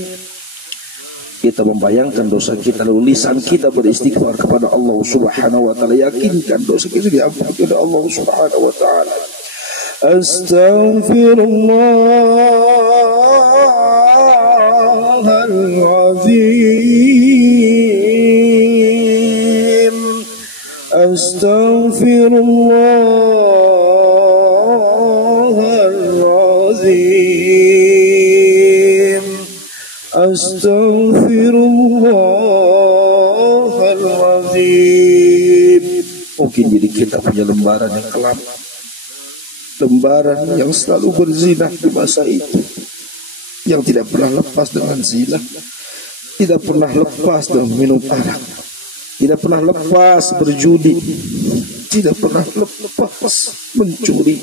Kita membayangkan dosa kita, lalu lisan kita beristighfar kepada Allah Subhanahu wa taala, yakinkan dosa kita diampuni oleh Allah Subhanahu wa taala. Astaghfirullahaladzim, astaghfirullahaladzim, astaghfirullahaladzim. Mungkin diri kita punya lembaran yang kelam, lembaran yang selalu berzina di masa itu, yang tidak pernah lepas dengan zina, tidak pernah lepas dengan minum arak, tidak pernah lepas berjudi, tidak pernah lepas mencuri,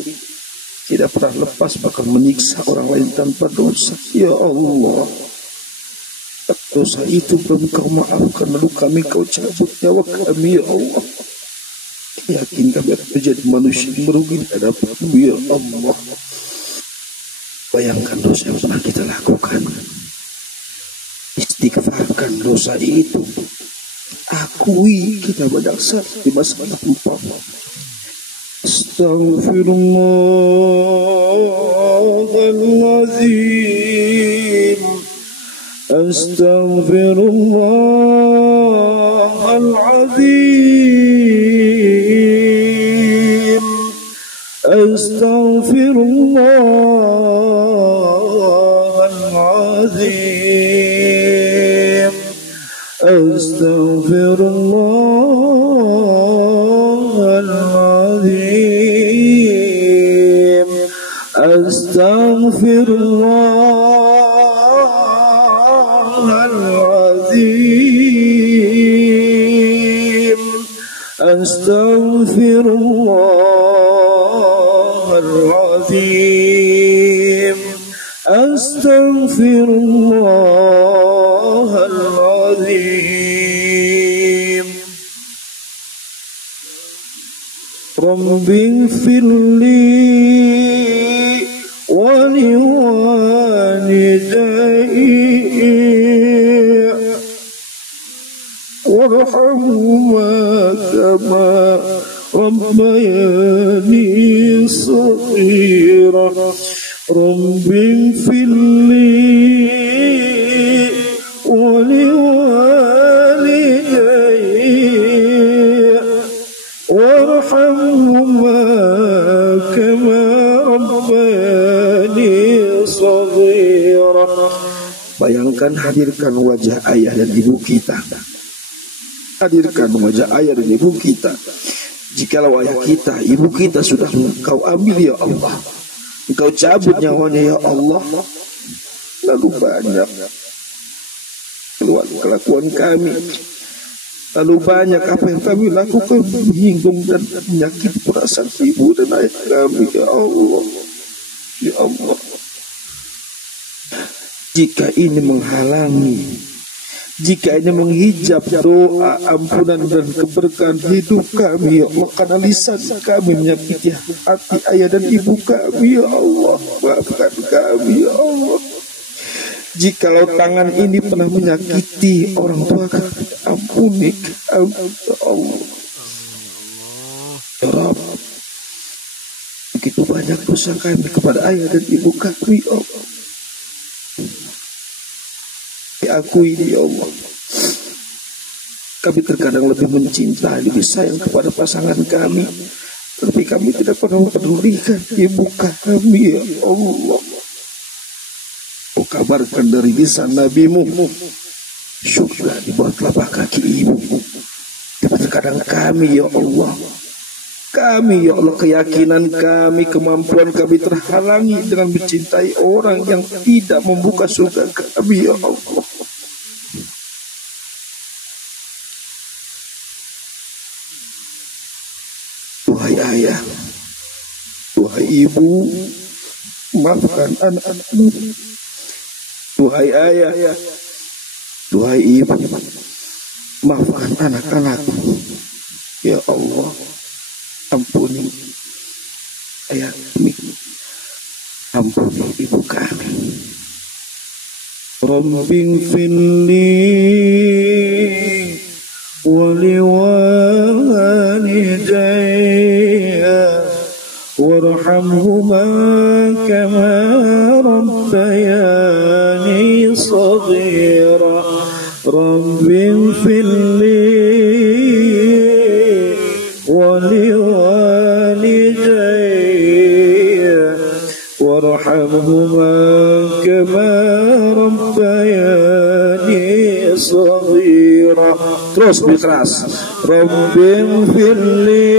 tidak pernah lepas bahkan menyiksa orang lain tanpa dosa. Ya Allah, dosa itu belum Kau maafkan, lalu Kau cabut nyawa kami ya Allah. Yakin kami akan menjadi manusia yang merugi di hadapan-Mu ya Allah. Bayangkan dosa yang pernah kita lakukan, istighfarkan dosa itu, akui kita banyak salah di masa lalu. Astaghfirullahaladzim, astaghfirullahaladzim, astaghfirullahaladzim, astaghfirullahaladzim. Astaghfirullahalazim, astaghfirullahalazim, astaghfirullahalazim. Rabbighfirli wa liwalidayya warhamhuma kama rabbayani shaghira. Rabbighfirli wa liwalidayya warhamhuma kama rabbayani shaghira. Bayangkan, hadirkan wajah ayah dan ibu kita. Hadirkan wajah ayah dan ibu kita. Jikalau ayah kita, ibu kita sudah Engkau ambil ya Allah, Engkau cabut nyawanya ya Allah, lalu banyak kelakuan kami, lalu banyak apa yang kami lakukan menyinggung dan menyakiti perasaan ibu dan ayah kami ya Allah. Ya Allah, jika ini menghalangi, jika ini menghijab doa ampunan dan keberkahan hidup kami ya Allah, karena lisan kami menyakiti hati ayah dan ibu kami ya Allah, maafkan kami ya Allah. Jikalau tangan ini pernah menyakiti orang tua kami, ampuni kami ya Allah. Ya Rabb, begitu banyak dosa kami kepada ayah dan ibu kami ya Allah. Diakui ya Allah, kami terkadang lebih mencintai, lebih sayang kepada pasangan kami, tapi kami tidak pernah mempedulikan ibu kami ya Allah. Oh, kabarkan dari lisan Nabi-Mu, syurga di bawah telapak kaki ibu. Tapi terkadang kami ya Allah, kami ya Allah, keyakinan kami, kemampuan kami terhalangi dengan mencintai orang yang tidak membuka surga kami ya Allah. Wahai ayah, wahai ibu, maafkan anak-anakmu. Wahai ayah, wahai ibu, maafkan anak-anakmu. Ya Allah, ampuni ayah kami, ampuni ibu kami. Rabbighfirli wa liwalidayya warhamhuma kama rabbayani shaghira. Rabbighfirli wa liwalidayya warhamhuma kama rabbayani shaghira. Terus keras. Rabbighfirli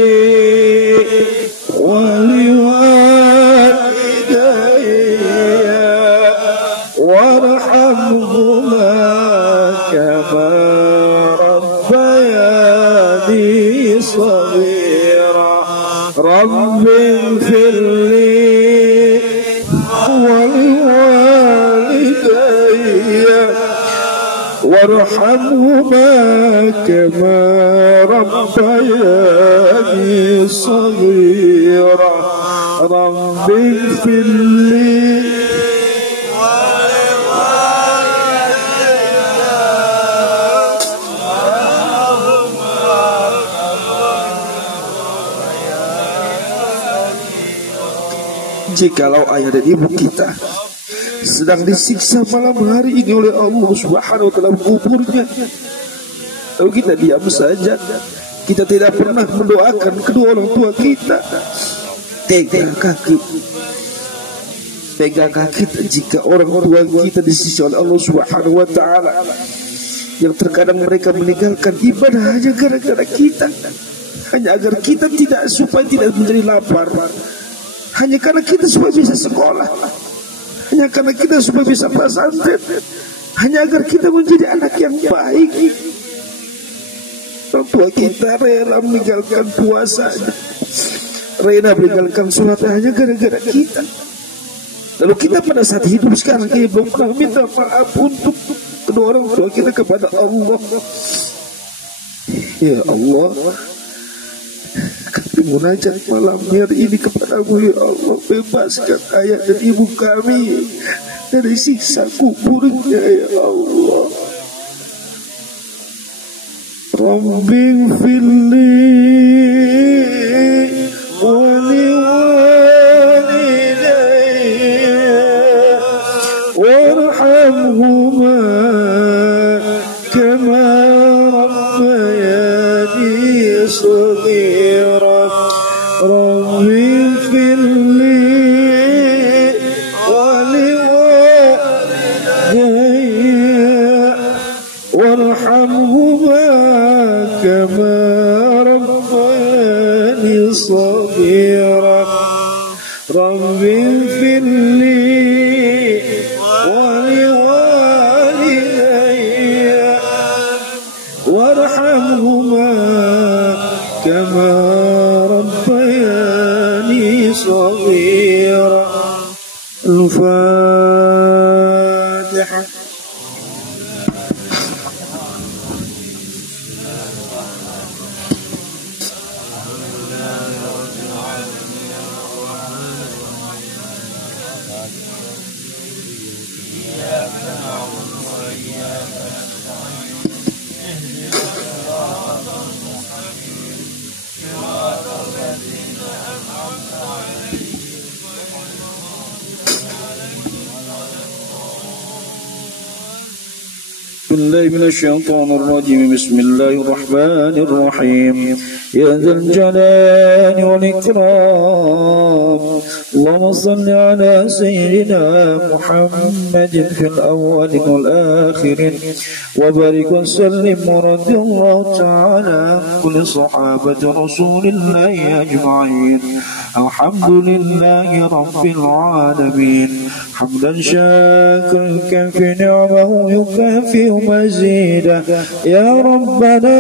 wa liwalidayya warhamhuma kama rabbayani shaghira. Rabbighfirli wa liwalidayya warhamhuma kama rabbayani shaghira. Rabbighfirli jikalau ayah dan ibu kita sedang disiksa malam hari ini oleh Allah Subhanahu wa taala kuburnya, lalu kita diam saja, kita tidak pernah mendoakan kedua orang tua kita, tega kita jika orang tua kita disiksa oleh Allah Subhanahu wa taala, yang terkadang mereka meninggalkan ibadah hanya gara-gara kita, hanya agar kita supaya tidak menjadi lapar, hanya karena kita supaya bisa sekolah, hanya karena kita supaya bisa pesantren, hanya agar kita menjadi anak yang baik. Orang tua kita rela meninggalkan puasa, rela meninggalkan sholat hanya gara-gara kita. Lalu kita pada saat hidup sekarang ini belum pernah minta maaf untuk kedua orang tua kita kepada Allah. Ya Allah, kami munajat malam hari ini kepadamu ya Allah, bebaskan ayah dan ibu kami dari siksa kuburnya ya Allah. Rabbing filli wali walidayya warhamhuma kama rabbayani saghira. Rabbing filli wali walidayya warhamhuma كما ربياني صغيرا. رب اغفر لي ولوالدي وارحمهما كما ربياني صغيرا. الفاتحة. بالله من الشيطان الرجيم. بسم الله الرحمن الرحيم. يا ذا الجلال والإكرام اللهم صل على سيدنا محمد في الأول والآخر وبارك وسلم ورضي الله تعالى عن كل صحابة رسول الله أجمعين. الحمد لله رب العالمين حمدا شاكرا يكافئ نعمه يكافئ مزيدا. يا ربنا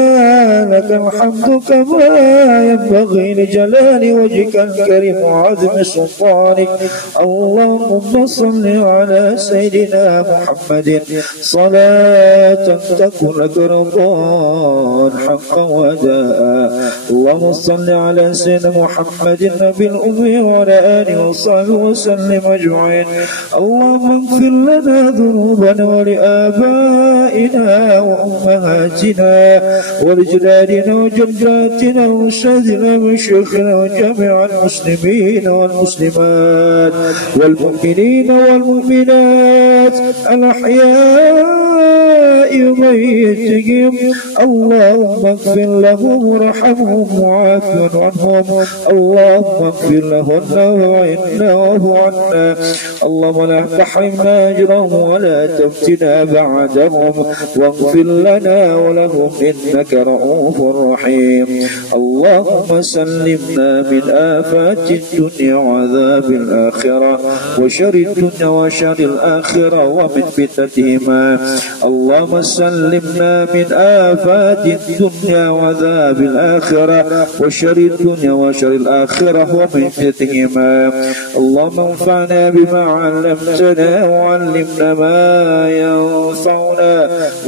لك الحمد كما ينبغي لجلال وجهك الكريم وعظم سلطانك. اللهم صل على سيدنا محمد صلاة تكون لك رضا حقا وداء. اللهم صل على سيدنا محمد النبي الأمي وعلى آله وصحبه وسلم أجمعين. اللهم اغفر لنا ذنوبنا ولآبائنا وأمهاتنا ولجدادنا وجداتنا وأستاذنا وشيخنا وجميع المسلمين والمسلمات والمؤمنين والمؤمنات الأحياء وميتهم. اللهم اغفر لهم وارحمهم وعافهم عنهم. اللهم اغفر لهن وعنا وهو عنا. اللهم لا تحرمنا أجرهم ولا تفتنا بعدهم واغفر لنا ولهم إنك رؤوف رحيم. اللهم سلمنا من آفات الدنيا وعذاب الآخرة وشر الدنيا وشر الآخرة ومن فتنتهما. اللهم سلمنا من آفات الدنيا وعذاب الآخرة وشر الدنيا وشر الآخرة ومن فتنتهما. اللهم انفعنا بما علمتنا وعلمنا ما ينفعنا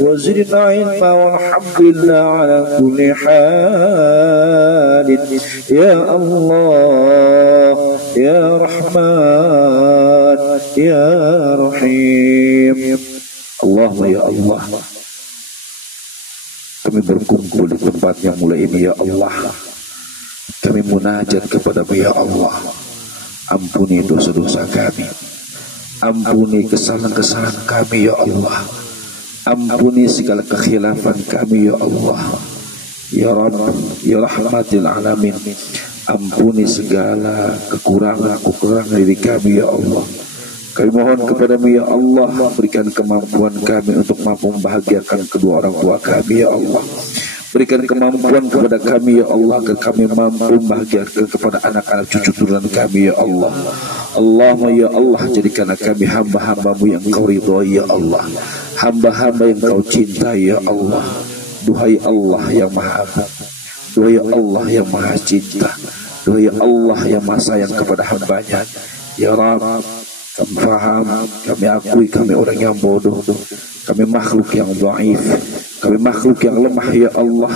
وزدنا علما والحمد لله على كل حال. يا الله يا رحمن يا رحيم. Allahumma ya Allah, kami berkumpul di tempat yang mulia ini ya Allah. Kami munajat kepada-Mu ya Allah. Ampuni dosa-dosa kami, ampuni kesalahan-kesalahan kami ya Allah, ampuni segala kekhilafan kami ya Allah. Ya Rabb ya Rahmatil Alamin, ampuni segala kekurangan diri kami ya Allah. Kami mohon kepada-Mu ya Allah, berikan kemampuan kami untuk mampu membahagiakan kedua orang tua kami ya Allah. Berikan kemampuan kepada kami ya Allah, agar kami mampu membahagiakan kepada anak-anak cucu turunan kami ya Allah. Allahumma ya Allah, jadikanlah kami hamba-hambamu yang kau ridhoi ya Allah, hamba-hamba yang kau cintai ya Allah. Duhai Allah yang maha agung, duhai Allah yang maha cinta, duhai Allah yang maha sayang kepada hambanya. Ya Rabb, kami faham, kami akui kami orang yang bodoh, kami makhluk yang dhaif, kami makhluk yang lemah ya Allah,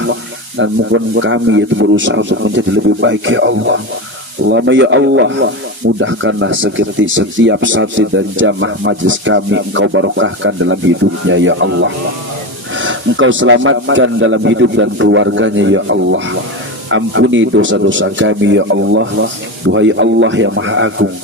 dan mohon kami itu berusaha untuk menjadi lebih baik ya Allah. Allahumma ya Allah, mudahkanlah seperti setiap santri dan jamaah majlis kami, Engkau barokahkan dalam hidupnya ya Allah, Engkau selamatkan dalam hidup dan keluarganya ya Allah. Ampuni dosa-dosa kami ya Allah. Duhai Allah yang maha agung,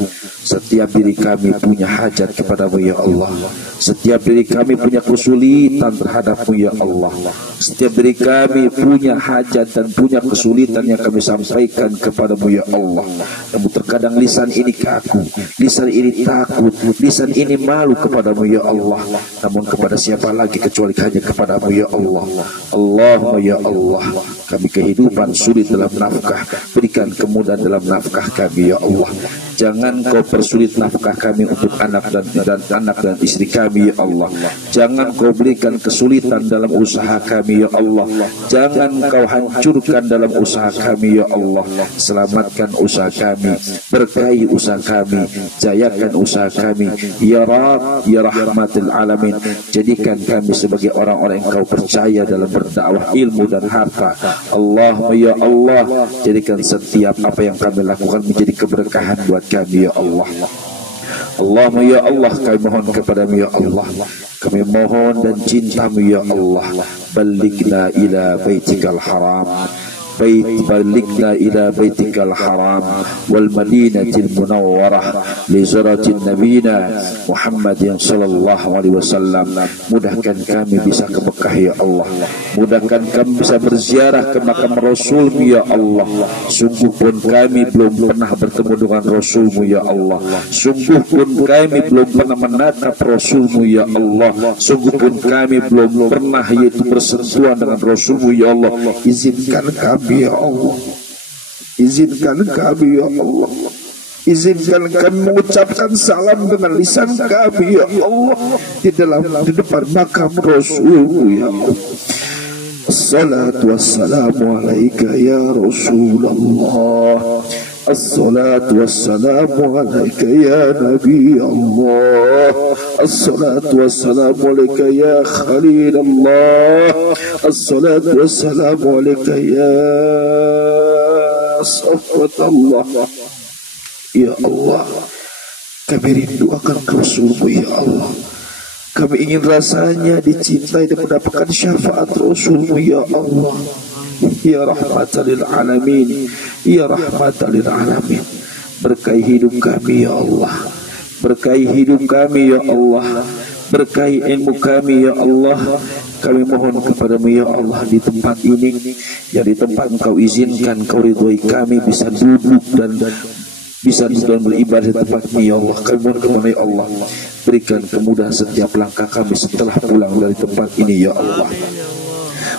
setiap diri kami punya hajat kepadamu ya Allah. Setiap diri kami punya kesulitan terhadapmu ya Allah. Setiap diri kami punya hajat dan punya kesulitan yang kami sampaikan kepadamu ya Allah. Namun terkadang lisan ini kaku, lisan ini takut, lisan ini malu kepadamu ya Allah. Namun kepada siapa lagi kecuali hanya kepadamu ya Allah. Allahumma ya Allah, kami kehidupan sulit dalam nafkah, berikan kemudahan dalam nafkah kami ya Allah. Jangan kau persulit nafkah kami untuk anak dan istri kami ya Allah. Jangan kau berikan kesulitan dalam usaha kami ya Allah. Jangan kau hancurkan dalam usaha kami ya Allah. Selamatkan usaha kami, berkahi usaha kami, jayakan usaha kami ya Rabb ya rahmatil alamin. Jadikan kami sebagai orang-orang yang kau percaya dalam berdakwah ilmu dan harta. Allahumma ya Allah, jadikan setiap apa yang kami lakukan menjadi keberkahan buat kami ya Allah. Allahumma ya Allah, kami mohon kepadamu ya Allah, kami mohon dan cintamu ya Allah. Balighna ila baitikal haram, بلغنا إلى بيتك الحرام والمدينة المنورة لزيارة نبينا Muhammad sallallahu alaihi wasallam. Mudahkan kami bisa ke Mekah ya Allah. Mudahkan kami bisa berziarah ke makam Rasulmu ya Allah. Sungguh pun kami belum pernah bertemu dengan Rasulmu ya Allah. Sungguh pun kami belum pernah menatap Rasulmu ya Allah. Sungguh pun kami belum pernah yaitu bersentuhan dengan Rasulmu ya Allah. Izinkan kami ya Allah, izinkan kami ya Allah, izinkan kami mengucapkan salam dengan lisan kami ya Allah di depan makam Rasulmu ya Allah. Assalatu wassalamu alaika ya Rasulullah, assalatu wassalamu alaika ya Nabi Allah, assalatu wassalamu alaika ya Khalil Allah, assalatu wassalamu alaika ya Safwat Allah. Ya Allah, kami rindu akan Rasulmu ya Allah. Kami ingin rasanya dicintai dan mendapatkan syafaat Rasulmu ya Allah. Ya rahmatan lil alamin, ya rahmatan lil alamin. Berkahi hidup kami ya Allah, berkahi hidup kami ya Allah, berkahi ilmu kami ya Allah. Kami mohon kepadamu ya Allah, di tempat ini, ya di tempat Engkau izinkan, Engkau ridhoi kami bisa duduk dan bisa beribadah di tempat ini ya Allah. Kami mohon kepada ya Allah, berikan kemudahan setiap langkah kami setelah pulang dari tempat ini ya Allah.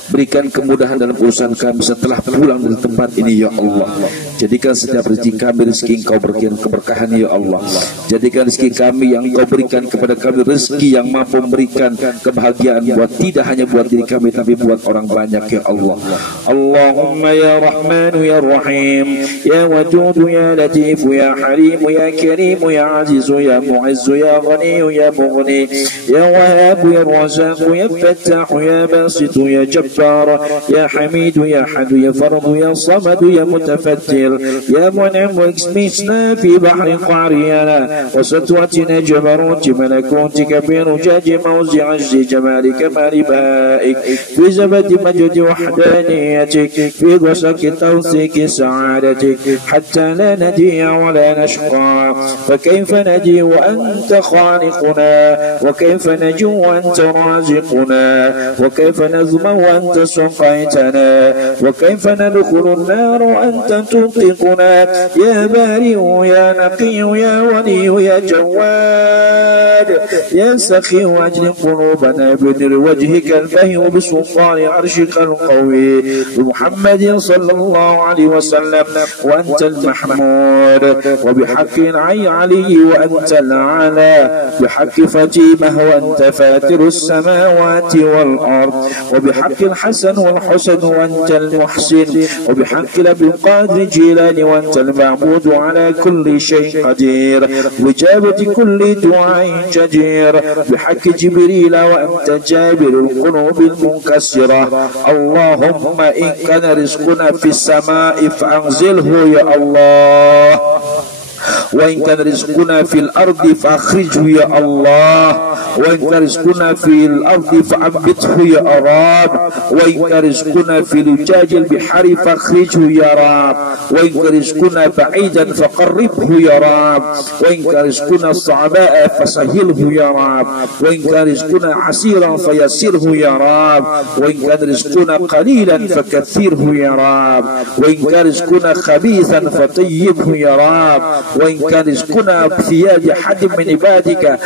Berikan kemudahan dalam urusan kami setelah pulang dari tempat ini ya Allah. Jadikan setiap rezeki kami rezeki Engkau berikan keberkahan ya Allah. Jadikan rezeki kami yang Engkau berikan kepada kami rezeki yang mampu memberikan kebahagiaan buat tidak hanya buat diri kami tapi buat orang banyak ya Allah. Allahumma ya Rahman ya Rahim, ya Wadud ya Latif ya Halim ya Karim ya Aziz ya Mu'izz ya Ghani ya Mughni ya Wahhab ya Razzaq ya Fattah ya Basit ya Jabbar يا حميد يا حد يا فرد يا صمد يا متفتر يا منعم واكسمسنا في بحر قعرينا وسطوتنا جبروت ملكوتك برجاج موزع عز جمالك مربائك في زبد مجد وحدانيتك في غسك توثيق سعادتك حتى لا نديع ولا نشقى. فكيف ندي وأنت خالقنا، وكيف نجو وأنت رازقنا، وكيف نظمأ وأنت وأنت سقيتنا وكيف ندخل النار وأنت تنطقنا يا بارئ يا نقي يا ولي يا جواد يا سخي واجل قلوبنا بنور وجهك البهي بسلطان عرشك القوي بمحمد صلى الله عليه وسلم وأنت المحمود وبحق العي علي وأنت الأعلى بحق فتيمه وأنت فاتر السماوات والأرض وبحق الحسن والحسن وأنت المحسن وبحق أبي القادر جيلاني وأنت المعبود على كل شيء قدير وإجابة كل دعاء جدير بحق جبريل وأنت جابر القلوب المنكسرة اللهم إن كان رزقنا في السماء فأنزله يا الله وإن كان رزقنا في الأرض فأخرجه يا الله وإن كان رزقنا في الأرض فأنبته يا رب وإن كان رزقنا في لجاج البحار فأخرجه يا رب وإن كان رزقنا بعيدا فقربه يا رب وإن كان رزقنا صعباء فسهله يا رب وإن كان رزقنا عسيرا فيسره يا رب وإن كان رزقنا قليلا فكثره يا رب وإن كان رزقنا خبيثا فطيبه يا رب وإن كان رزقنا في يد حد من عبادك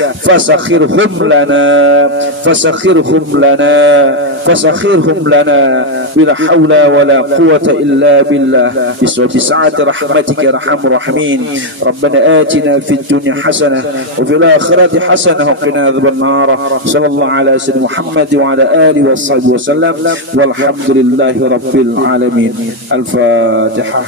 فسخرهم لنا بلا حول ولا قوة إلا بالله بسبب سعة رحمتك يا أرحم الراحمين ربنا آتنا في الدنيا حسنة وفي الآخرة حسنة وقنا عذاب النار صلى الله على سيدنا محمد وعلى آله وصحبه وسلم والحمد لله رب العالمين. الفاتحة.